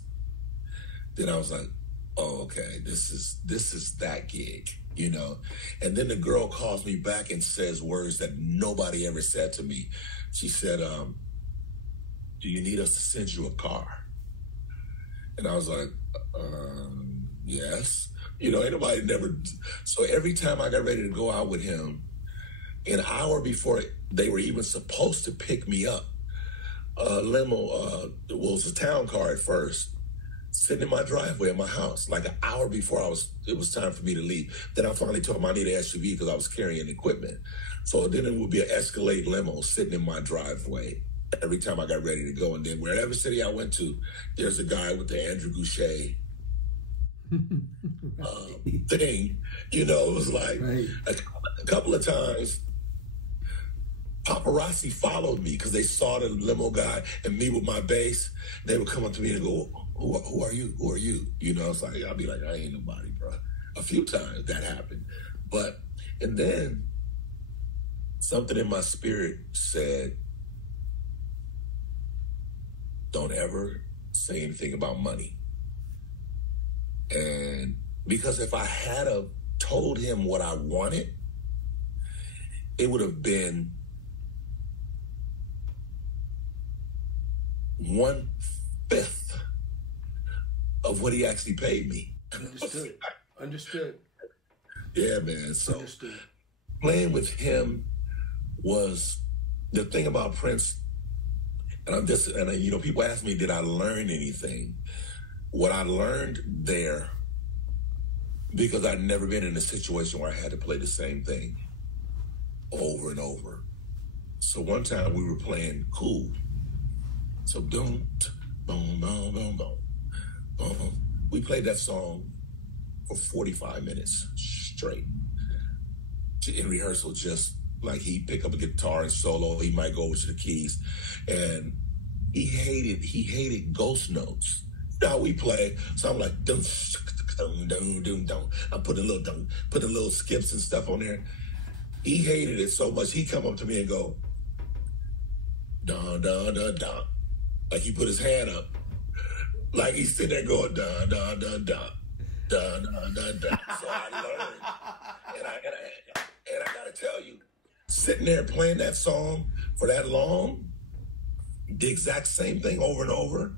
Then I was like, oh, okay, this is that gig, you know? And then the girl calls me back and says words that nobody ever said to me. She said, do you need us to send you a car? And I was like, yes. You know, ain't nobody never. So every time I got ready to go out with him, an hour before they were even supposed to pick me up, limo, was a town car at first, sitting in my driveway at my house, like an hour before it was time for me to leave. Then I finally told him I need an SUV because I was carrying equipment. So then it would be an Escalade limo sitting in my driveway every time I got ready to go. And then wherever city I went to, there's a guy with the Andrew Gouché thing. You know, it was like a couple of times paparazzi followed me because they saw the limo guy and me with my bass. They would come up to me and go, who are you? Who are you? You know, it's like, I'll be like, I ain't nobody, bro. A few times that happened. And then something in my spirit said, don't ever say anything about money. And because if I had told him what I wanted, it would have been 1/5 of what he actually paid me. Understood. Yeah, man. So Understood. Playing with him was the thing about Prince. And you know, people ask me, did I learn anything? What I learned there, because I'd never been in a situation where I had to play the same thing over and over. So one time we were playing Cool. So boom, boom, boom, boom, boom, boom. We played that song for 45 minutes straight. In rehearsal, just like he'd pick up a guitar and solo, he might go over to the keys. And he hated ghost notes. You know how we play. So I'm like, dum, dum, dum, dum, dum. I'm putting little skips and stuff on there. He hated it so much, he'd come up to me and go, dun, dun, dun, dun. Like he put his hand up. Like he's sitting there going, dun, dun, dun, dun. Dun, dun, dun, dun. So I learned. And I gotta tell you, sitting there playing that song for that long, the exact same thing over and over,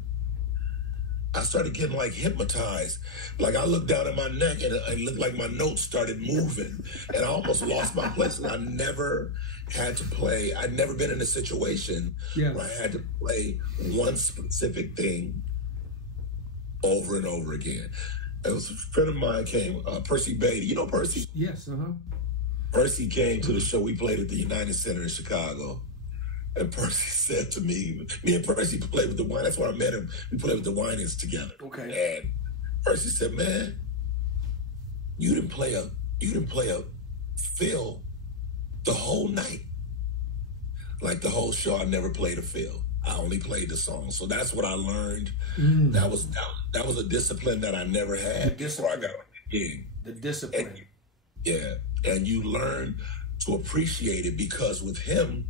I started getting like hypnotized. Like I looked down at my neck and it looked like my notes started moving and I almost lost my place. And I never had to play. I'd never been in a situation where I had to play one specific thing over and over again. It was a friend of mine came, Percy Beatty. You know Percy? Yes, Percy came to the show. We played at the United Center in Chicago. And Percy said to me and Percy played with the wine. That's where I met him. We played with the Winans together. Okay. And Percy said, man, you didn't play a fill the whole night. Like the whole show, I never played a fill. I only played the song. So that's what I learned. That was a discipline that I never had before I got on the gig. The discipline. And you learn to appreciate it because with him,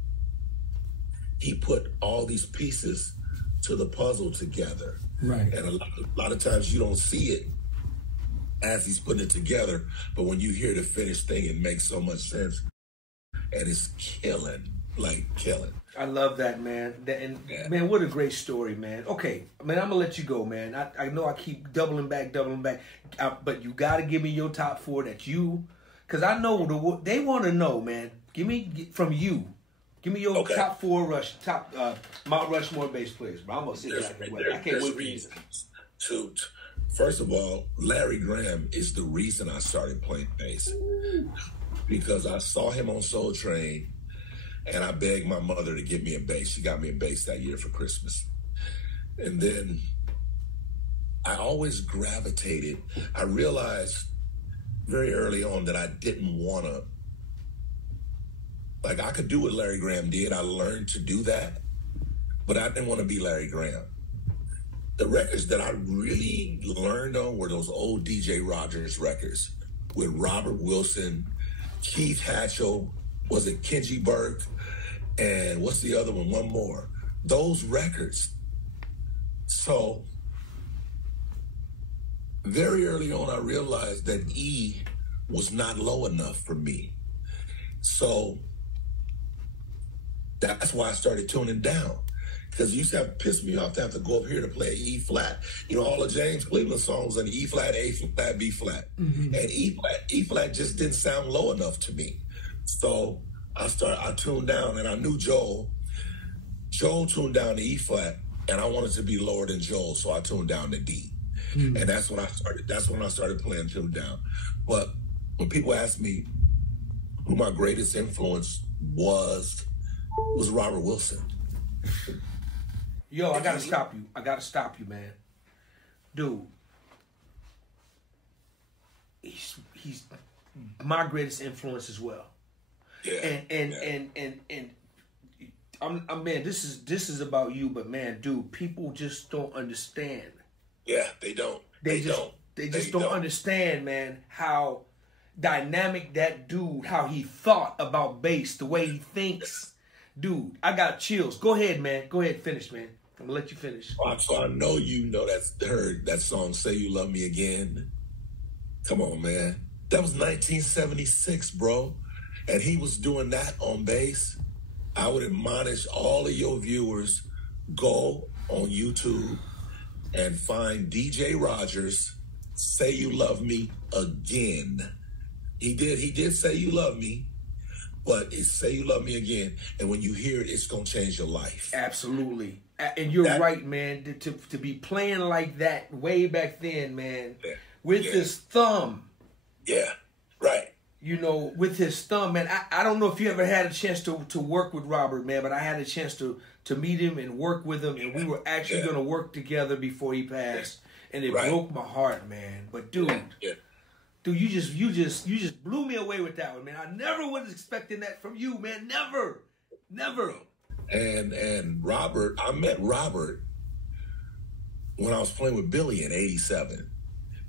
he put all these pieces to the puzzle together. Right. And a lot of times you don't see it as he's putting it together, but when you hear the finished thing, it makes so much sense. And it's killing. I love that, man. Man, what a great story, man. Okay, man, I'm going to let you go, man. I know I keep doubling back, but you got to give me your top 4 that you, because I know they want to know, man. Give me from you. Give me your top 4 Mount Rushmore bass players, bro. I'm going to sit back and wait. I can't wait for you. First of all, Larry Graham is the reason I started playing bass. Because I saw him on Soul Train, and I begged my mother to give me a bass. She got me a bass that year for Christmas. And then I always gravitated. I realized very early on that I didn't want to, like I could do what Larry Graham did. I learned to do that, but I didn't want to be Larry Graham. The records that I really learned on were those old DJ Rogers records with Robert Wilson, Keith Hatchell, was it Kenji Burke, and what's the other one? One more. Those records. So very early on, I realized that E was not low enough for me. So that's why I started tuning down. Because it used to have pissed me off to have to go up here to play an E flat. You know, all of James Cleveland songs on E flat, A flat, B flat. And E flat just didn't sound low enough to me. So I tuned down, and I knew Joel. Joel tuned down to E flat, and I wanted to be lower than Joel, so I tuned down to D. And that's when I started playing tuned down. But when people ask me who my greatest influence was Robert Wilson. Yo, I gotta stop you, man. Dude, he's my greatest influence as well. Yeah. And I'm man, this is about you, but man, dude, people just don't understand. Yeah, they don't. They just don't understand, man, how dynamic that dude, how he thought about bass, the way he thinks. Dude, I got chills. Go ahead, man. Go ahead, finish, man. I'm gonna let you finish. So I know you know heard that song, Say You Love Me Again. Come on, man. That was 1976, bro. And he was doing that on bass. I would admonish all of your viewers, go on YouTube and find DJ Rogers, Say You Love Me Again. He did Say You Love Me, but it's Say You Love Me Again. And when you hear it, it's going to change your life. Absolutely. And you're right, man. To be playing like that way back then, man, with his thumb. Yeah, right. You know, with his thumb, man. I don't know if you ever had a chance to work with Robert, man, but I had a chance to meet him and work with him, and we were actually going to work together before he passed. And it broke my heart, man. But dude, dude, you just blew me away with that one, man. I never was expecting that from you, man. Never. And Robert, I met Robert when I was playing with Billy in '87.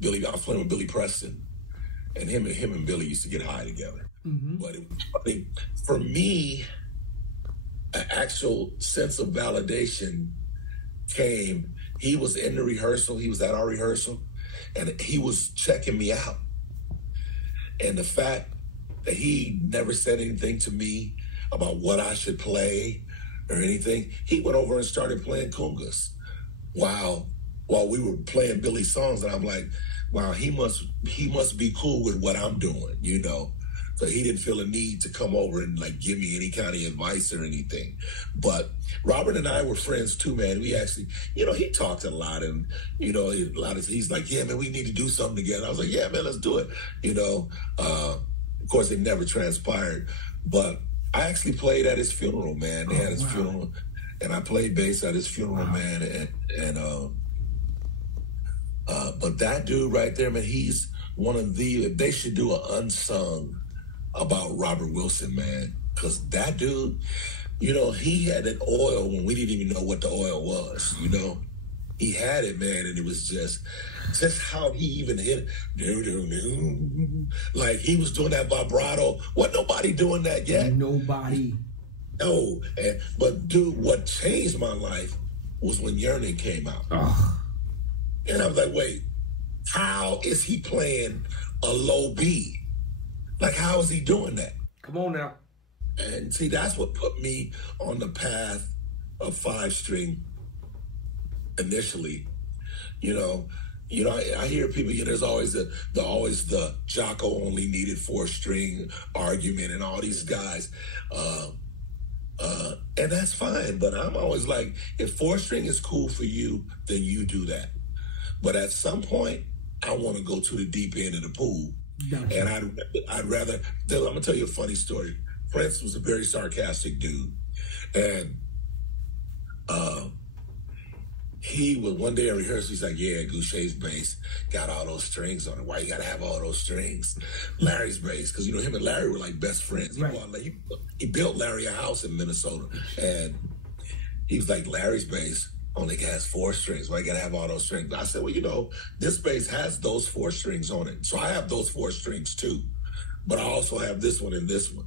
I was playing with Billy Preston, and him and Billy used to get high together. But it was funny. For me, an actual sense of validation came. He was in the rehearsal. He was at our rehearsal, and he was checking me out. And the fact that he never said anything to me about what I should play or anything. He went over and started playing congas while we were playing Billy's songs, and I'm like, wow, he must be cool with what I'm doing, you know. So he didn't feel a need to come over and like give me any kind of advice or anything. But Robert and I were friends too, man. We actually, you know, he talked a lot, and you know, he's like, yeah, man, we need to do something together. I was like, yeah, man, let's do it. You know, of course, it never transpired, but I actually played at his funeral, man. They had his funeral, and I played bass at his funeral, man. But that dude right there, man, he's one of they should do an unsung about Robert Wilson, man, because that dude, you know, he had that oil when we didn't even know what the oil was, you know. He had it, man, and it was just how he even hit it. Like, he was doing that vibrato. Wasn't nobody doing that yet. Nobody. No. But, dude, what changed my life was when Yearning came out. Oh. And I was like, wait, how is he playing a low B? Like, how is he doing that? Come on now. And see, that's what put me on the path of 5-string initially. You know, I hear people, you know, there's always the Jocko only needed 4-string argument and all these guys. And that's fine, but I'm always like, if 4-string is cool for you, then you do that. But at some point, I want to go to the deep end of the pool. Gotcha. And I'd rather, I'm going to tell you a funny story. Prince was a very sarcastic dude. And he was, one day at rehearsal, he's like, yeah, Gouche's bass got all those strings on it. Why you got to have all those strings? Larry's bass, because, you know, him and Larry were like best friends. Right. He built Larry a house in Minnesota. And he was like, Larry's bass only has 4 strings. Why you gotta have all those strings? I said, well, you know, this bass has those 4 strings on it. So I have those 4 strings too. But I also have this one and this one.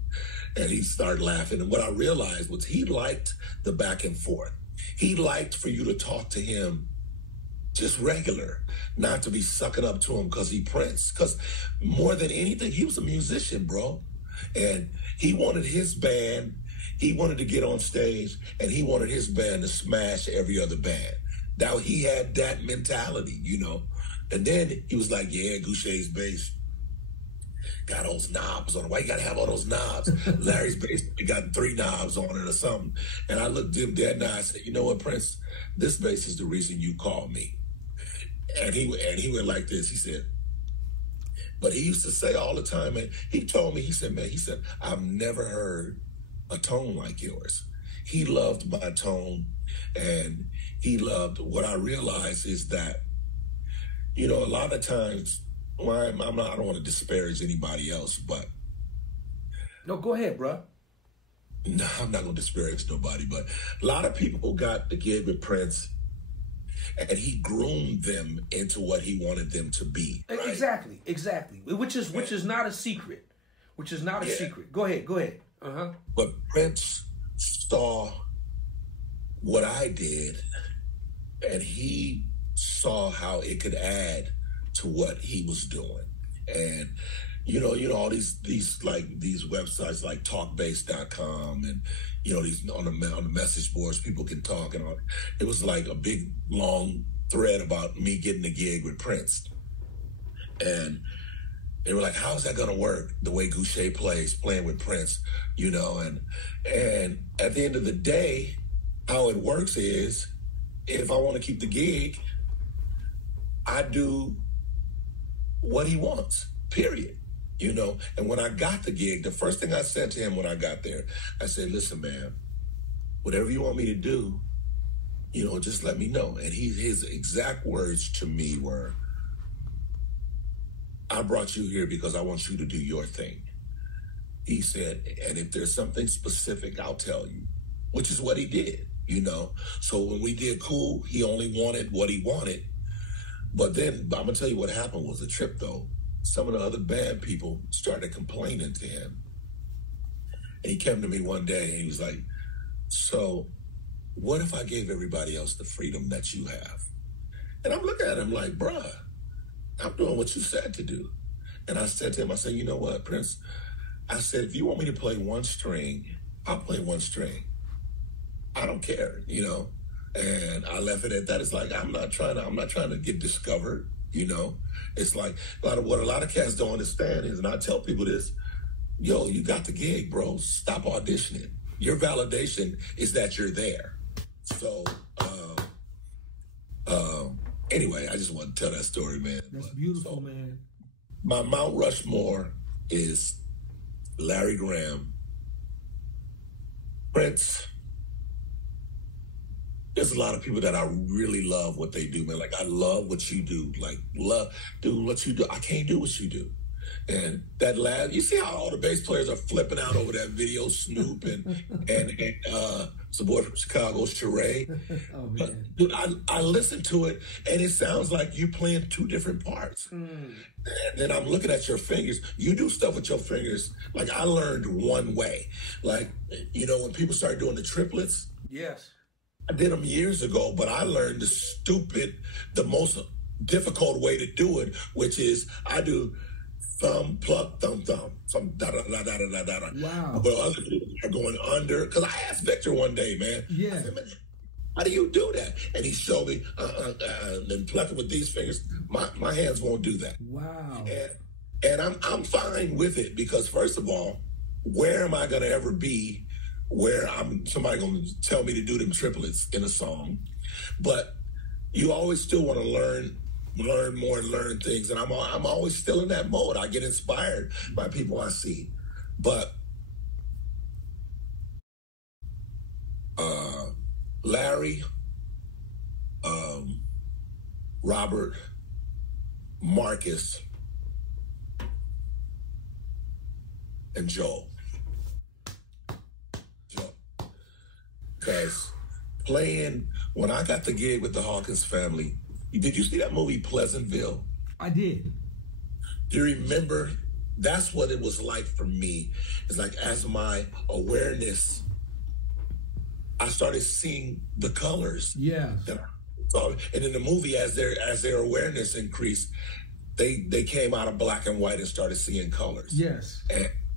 And he started laughing. And what I realized was he liked the back and forth. He liked for you to talk to him just regular, not to be sucking up to him because he Prince. Because more than anything, he was a musician, bro. And he wanted his band, he wanted to get on stage, and he wanted his band to smash every other band. Now, he had that mentality, you know. And then he was like, yeah, Gouche's bass got those knobs on it. Why you got to have all those knobs? Larry's bass got 3 knobs on it or something. And I looked him dead in the eye and said, you know what, Prince? This bass is the reason you called me. And he went like this. He said, but he used to say all the time, and he told me, he said, I've never heard a tone like yours. He loved my tone, and he loved what I realized is that, you know, a lot of times, well, I don't want to disparage anybody else, but. No, go ahead, bro. No, I'm not going to disparage nobody, but a lot of people got the gig with Prince, and he groomed them into what he wanted them to be. Right? Exactly. Which is not a secret. Secret. Go ahead. Uh-huh. But Prince saw what I did, and he saw how it could add to what he was doing. And you know all these websites like talkbase.com, and you know, these on the message boards people can talk, and all. It was like a big long thread about me getting a gig with Prince. And they were like, how's that gonna work the way Gouché plays, playing with Prince, you know? And at the end of the day, how it works is, if I want to keep the gig, I do what he wants, period. You know, and when I got the gig, the first thing I said to him when I got there, I said, listen, man, whatever you want me to do, you know, just let me know. And his exact words to me were, I brought you here because I want you to do your thing. He said, and if there's something specific, I'll tell you, which is what he did, you know. So when we did Cool, he only wanted what he wanted. But then I'm going to tell you what happened was a trip, though. Some of the other band people started complaining to him. And he came to me one day and he was like, so what if I gave everybody else the freedom that you have? And I'm looking at him like, bruh, I'm doing what you said to do. And I said to him, I said, you know what, Prince? I said, if you want me to play 1 string, I'll play 1 string. I don't care, you know. And I left it at that. It's like I'm not trying to get discovered, you know. It's like what a lot of cats don't understand is, and I tell people this, yo, you got the gig, bro. Stop auditioning. Your validation is that you're there. So anyway, I just want to tell that story, man. That's beautiful, man. My Mount Rushmore is Larry Graham, Prince. There's a lot of people that I really love what they do, man. Like, I love what you do. Like, do what you do. I can't do what you do. And that lad, you see how all the bass players are flipping out over that video, Snoop and it's the boy from Chicago, Sheree. Oh, man. Dude, I listened to it, and it sounds like you playing two different parts. And then I'm looking at your fingers. You do stuff with your fingers. Like, I learned one way. Like, you know, when people start doing the triplets. Yes. I did them years ago, but I learned the most difficult way to do it, which is I do thumb, pluck, thumb, some da da da da da da da. Wow. But other people are going under. Because I asked Victor one day, man. Yeah. I said, man, how do you do that? And he showed me, and plucking with these fingers. My hands won't do that. Wow. And I'm fine with it because, first of all, where am I going to ever be where somebody going to tell me to do them triplets in a song? But you always still want to learn more and learn things. And I'm always still in that mode. I get inspired by people I see. But Larry, Robert, Marcus, and Joe. Because when I got the gig with the Hawkins Family, did you see that movie Pleasantville? I did. Do you remember? That's what it was like for me. It's like, as my awareness, I started seeing the colors. Yeah. And in the movie, as their awareness increased, they came out of black and white and started seeing colors. Yes.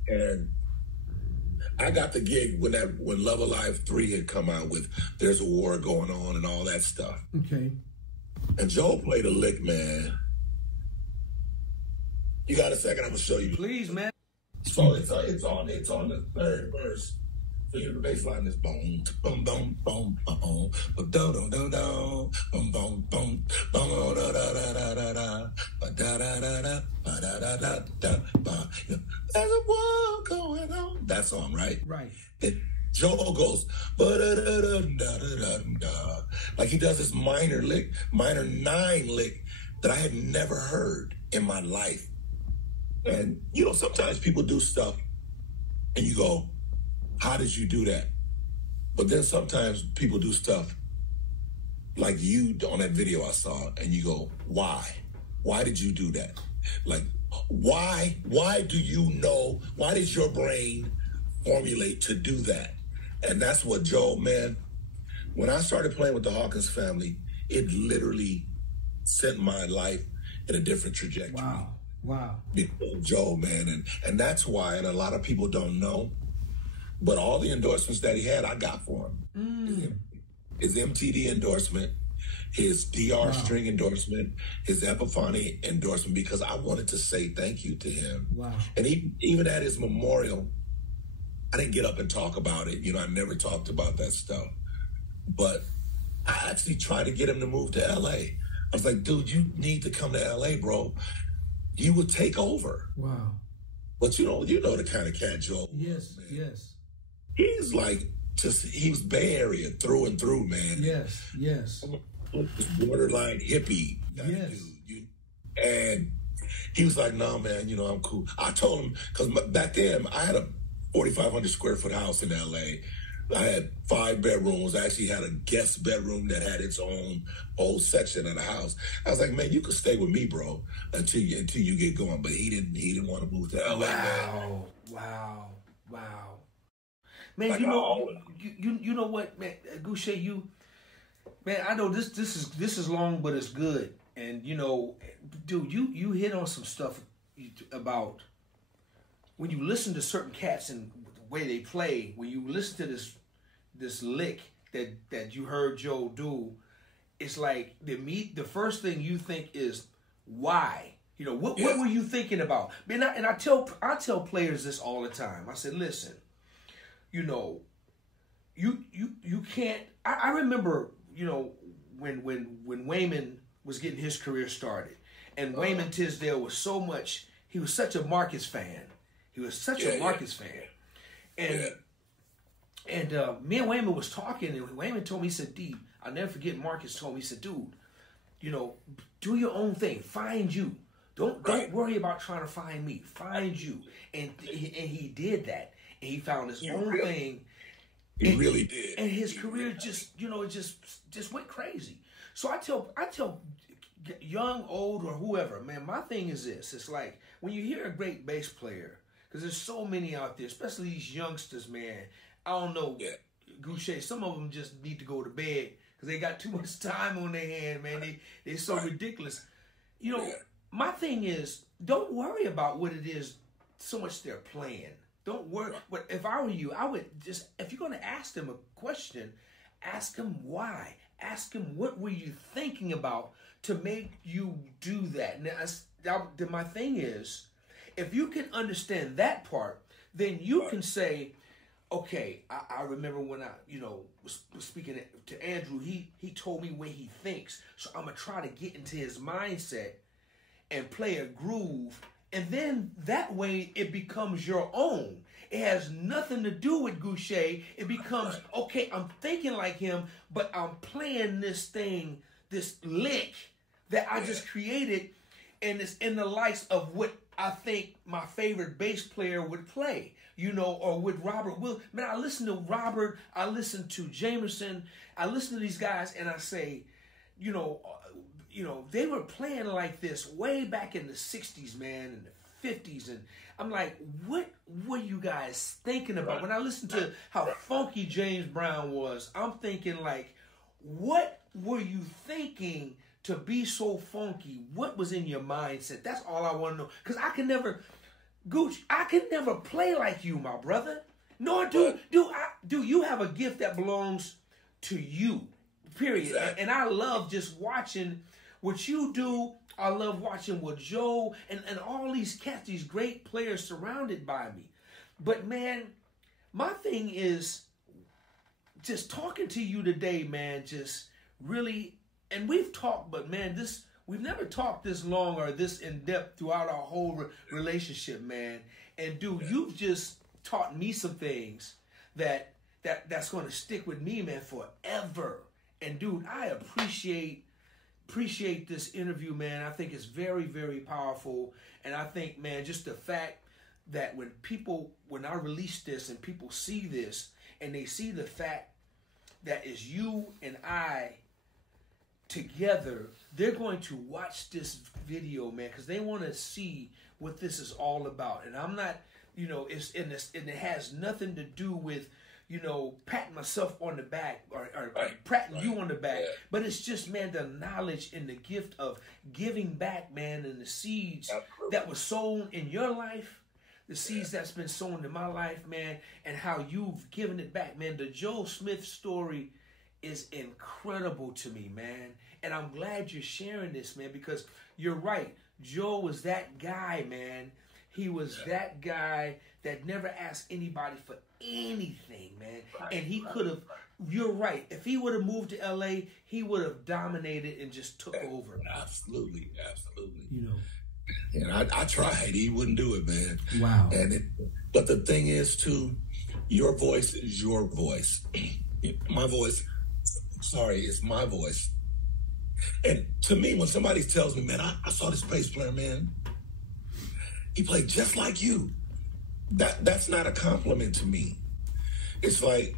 And I got the gig when Love Alive 3 had come out with There's a War Going On and all that stuff. Okay. And Joe played a lick, man. You got a second? I'm gonna show you. Please, man. So it's on the third verse. So the bass line is boom, boom, boom, boom, boom, boom, dum dum dum dum, boom, boom, boom, boom, da da da da da da, ba da da da da, ba da da da da, ba. There's a war going on. That song, right? Right. And Joe goes ba da da da da da da, like he does this minor 9 lick that I had never heard in my life. And you know, sometimes people do stuff, and you go, how did you do that? But then sometimes people do stuff like you on that video I saw, and you go, why? Why did you do that? Like, why do you know? Why did your brain formulate to do that? And that's what Joe, man, when I started playing with the Hawkins Family, it literally sent my life in a different trajectory. Wow. Joe, man, and that's why, and a lot of people don't know, but all the endorsements that he had, I got for him. His MTD endorsement, his DR string endorsement, his Epiphany endorsement, because I wanted to say thank you to him. Wow. And even at his memorial, I didn't get up and talk about it. You know, I never talked about that stuff. But I actually tried to get him to move to LA. I was like, dude, you need to come to LA, bro. You would take over. Wow. But you know the kind of cat Joe Yes, was, man. yes. He's like, he was Bay Area through and through, man. Yes. Borderline hippie kind Yes. of dude. And he was like, no, man, you know, I'm cool. I told him, because back then, I had a 4,500 square foot house in LA. I had 5 bedrooms. I actually had a guest bedroom that had its own whole section of the house. I was like, man, you could stay with me, bro, until you get going. But he didn't want to move to LA. Wow. Man, Like, you know what, man, Gouché, man, I know this is long, but it's good. And you know, dude, you hit on some stuff about when you listen to certain cats and the way they play. When you listen to this lick that you heard Joe do, it's like the first thing you think is why. You know, what were you thinking about? And I tell players this all the time. I said, listen, you know, you can't. I remember, you know, when Wayman was getting his career started, and Wayman Tisdale was he was such a Marcus fan. He was such a Marcus fan, and me and Wayman was talking, and Wayman told me, he said, D, I'll never forget. Marcus told me, he said, dude, you know, do your own thing, find you. Don't worry about trying to find me. Find you. And he did that. And he found his own thing. He really did. And his career just went crazy. So I tell young, old, or whoever, man, my thing is this. It's like when you hear a great bass player, because there's so many out there, especially these youngsters, man. I don't know, Gouche, some of them just need to go to bed because they got too much time on their hand, man. They're so ridiculous. You know, my thing is, don't worry about what it is so much they're playing. Don't worry. But if I were you, I would just, if you're going to ask them a question, ask them why. Ask them what were you thinking about to make you do that. Now, my thing is, if you can understand that part, then you can say, okay, I remember when I, you know, was speaking to Andrew, he told me what he thinks. So I'm going to try to get into his mindset and play a groove, and then that way it becomes your own. It has nothing to do with Gouché. It becomes, okay, I'm thinking like him, but I'm playing this thing, this lick that I just created, and it's in the likes of what I think my favorite bass player would play, you know, or with Robert Will. Man, I listen to Robert, I listen to Jamerson, I listen to these guys, and I say, you know, they were playing like this way back in the 60s, man, and the 50s. And I'm like, what were you guys thinking about? When I listen to how funky James Brown was, I'm thinking like, what were you thinking to be so funky? What was in your mindset? That's all I want to know. Because I can never play like you, my brother. Nor do you have a gift that belongs to you, period. Exactly. And I love just watching what you do. I love watching what Joe and all these cats, these great players surrounded by me. But man, my thing is just talking to you today, man, just really, and we've talked, but man, we've never talked this long or this in depth throughout our whole relationship, man. And dude, you've just taught me some things that's going to stick with me, man, forever. And dude, I appreciate this interview, man. I think it's very, very powerful. And I think, man, just the fact that when I release this and people see this and they see the fact that it's you and I together, they're going to watch this video, man, because they want to see what this is all about. And I'm not, you know, and it has nothing to do with, you know, patting myself on the back or patting you on the back. Yeah. But it's just, man, the knowledge and the gift of giving back, man, and the seeds that were sown in your life, the seeds that's been sown in my life, man, and how you've given it back, man. The Joe Smith story is incredible to me, man. And I'm glad you're sharing this, man, because you're right. Joe was that guy, man. He was that guy that never asked anybody for anything, man. And he could have, you're right. If he would have moved to LA, he would have dominated and just took over. Absolutely, absolutely. You know. And I tried. He wouldn't do it, man. Wow. But the thing is, too, your voice is your voice. My voice, it's my voice. And to me, when somebody tells me, man, I saw this bass player, man, he played just like you. That's not a compliment to me. It's like,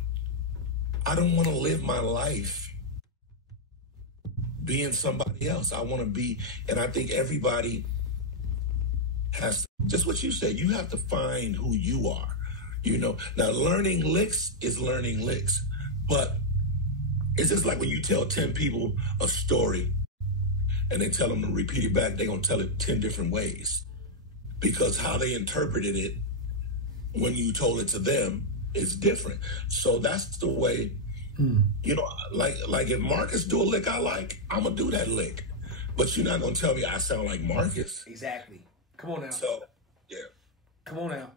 I don't want to live my life being somebody else. I want to be, and I think everybody has, just what you said, you have to find who you are. You know, now learning licks is learning licks, but it's just like when you tell 10 people a story and they tell them to repeat it back, they're going to tell it 10 different ways. Because how they interpreted it when you told it to them is different. So that's the way You know, like if Marcus do a lick I like, I'm gonna do that lick. But you're not gonna tell me I sound like Marcus. Exactly. Come on now. So, yeah. Come on now.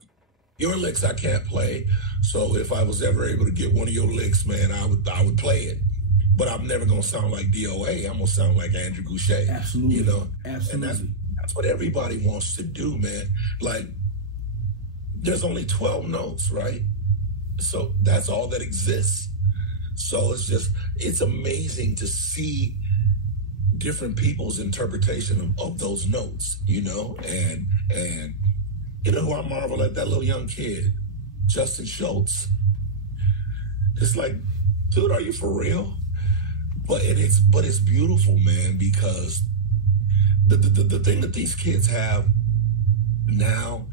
Your licks I can't play. So if I was ever able to get one of your licks, man, I would play it. But I'm never gonna sound like DOA. I'm gonna sound like Andrew Gouché. Absolutely. You know? Absolutely. And that's what everybody wants to do, man. Like, there's only 12 notes, right? So that's all that exists. So it's amazing to see different people's interpretation of those notes, you know? And you know who I marvel at? That little young kid, Justin Schultz. It's like, dude, are you for real? But it's beautiful, man, because the thing that these kids have now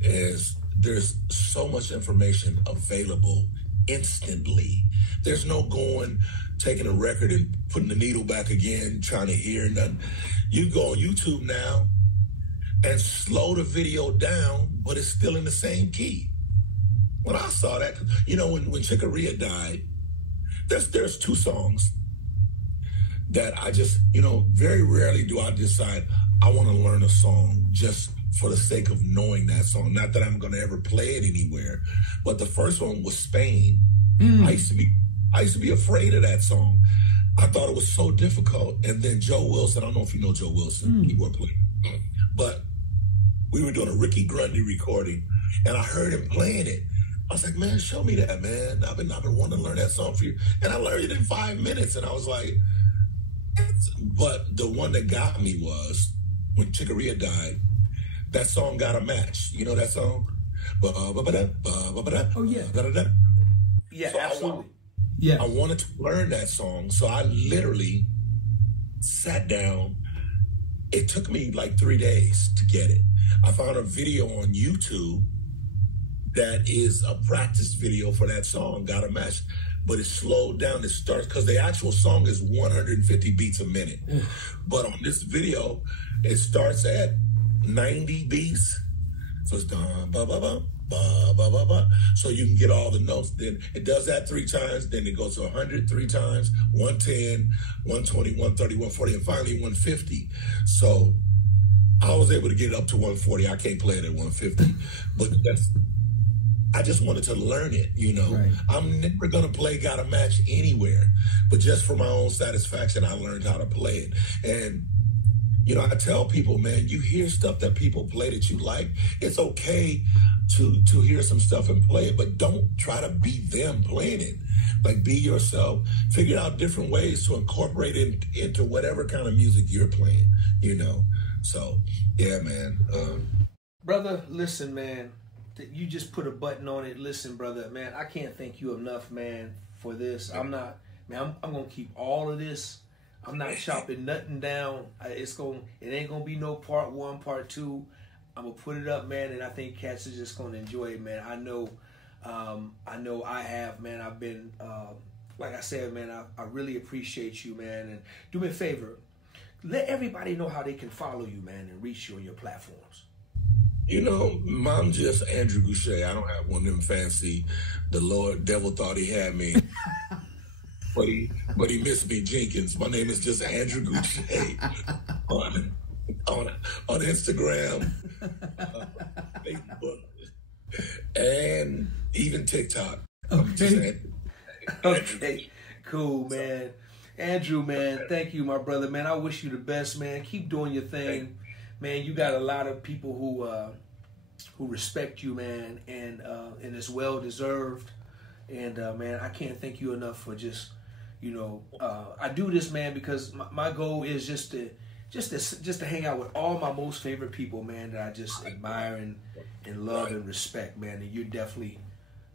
is there's so much information available instantly. There's no going, taking a record and putting the needle back again, trying to hear nothing. You go on YouTube now and slow the video down, but it's still in the same key. When I saw that, you know, when Chaka Khan died, there's two songs that I just, you know, very rarely do I decide I want to learn a song just for the sake of knowing that song. Not that I'm going to ever play it anywhere, but the first one was Spain. I used to be afraid of that song. I thought it was so difficult. And then Joe Wilson, I don't know if you know Joe Wilson, keyboard player, but we were doing a Ricky Grundy recording, and I heard him playing it. I was like, man, show me that, man. I've been wanting to learn that song for you. And I learned it in 5 minutes, and I was like, but the one that got me was when Chaka Khan died, that song got a match. You know that song? Oh, yeah. Yeah, So absolutely. I wanted to learn that song, so I literally sat down. It took me like 3 days to get it. I found a video on YouTube that is a practice video for that song, got a match, but it slowed down. It starts, because the actual song is 150 beats a minute. But on this video, it starts at 90 beats. So it's dun, ba, ba, ba, ba, ba, ba, ba. So you can get all the notes. Then it does that 3 times. Then it goes to 100 3 times, 110, 120, 130, 140, and finally 150. So I was able to get it up to 140. I can't play it at 150, but I just wanted to learn it, you know. Right. I'm never gonna play Got a Match anywhere, but just for my own satisfaction, I learned how to play it. And you know, I tell people, man, you hear stuff that people play that you like. It's okay to hear some stuff and play it, but don't try to be them playing it. Like, be yourself. Figure out different ways to incorporate it into whatever kind of music you're playing, you know. So, yeah, man. Brother, listen, man. You just put a button on it. Listen, brother, man, I can't thank you enough, man, for this. I'm going to keep all of this. I'm not chopping nothing down. It ain't gonna be no part 1, part 2. I'm gonna put it up, man, and I think cats are just gonna enjoy it, man. I know I have, man. I've been, like I said, man, I really appreciate you, man. And do me a favor, let everybody know how they can follow you, man, and reach you on your platforms. You know, I'm just Andrew Gouché. I don't have one of them fancy, the Lord devil thought he had me. But he missed me, Jenkins. My name is just Andrew Gouché on Instagram, Facebook, and even TikTok. Okay, cool, man. Andrew, man, thank you, my brother, man. I wish you the best, man. Keep doing your thing, man. You got a lot of people who respect you, man, and it's well deserved. And man, I can't thank you enough for just. You know, I do this, man, because my goal is just to hang out with all my most favorite people, man, that I just admire and love and respect, man. And you're definitely,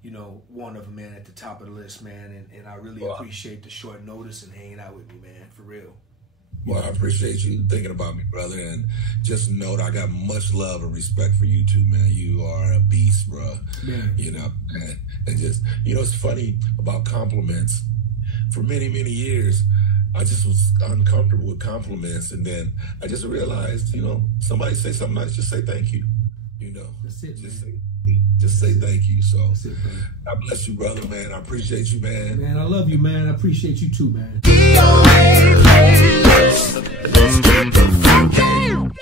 you know, one of them, man, at the top of the list, man. And I really appreciate the short notice and hanging out with me, man, for real. Well, I appreciate you thinking about me, brother. And just know that I got much love and respect for you too, man. You are a beast, bro. Yeah. You know, and just, you know, it's funny about compliments. For many, many years, I just was uncomfortable with compliments. And then I just realized, you know, somebody say something nice, just say thank you. You know, That's it, just say thank you. So That's it, brother. God bless you, brother, man. I appreciate you, man. Man, I love you, man. I appreciate you too, man. DOA, let's keep it funky.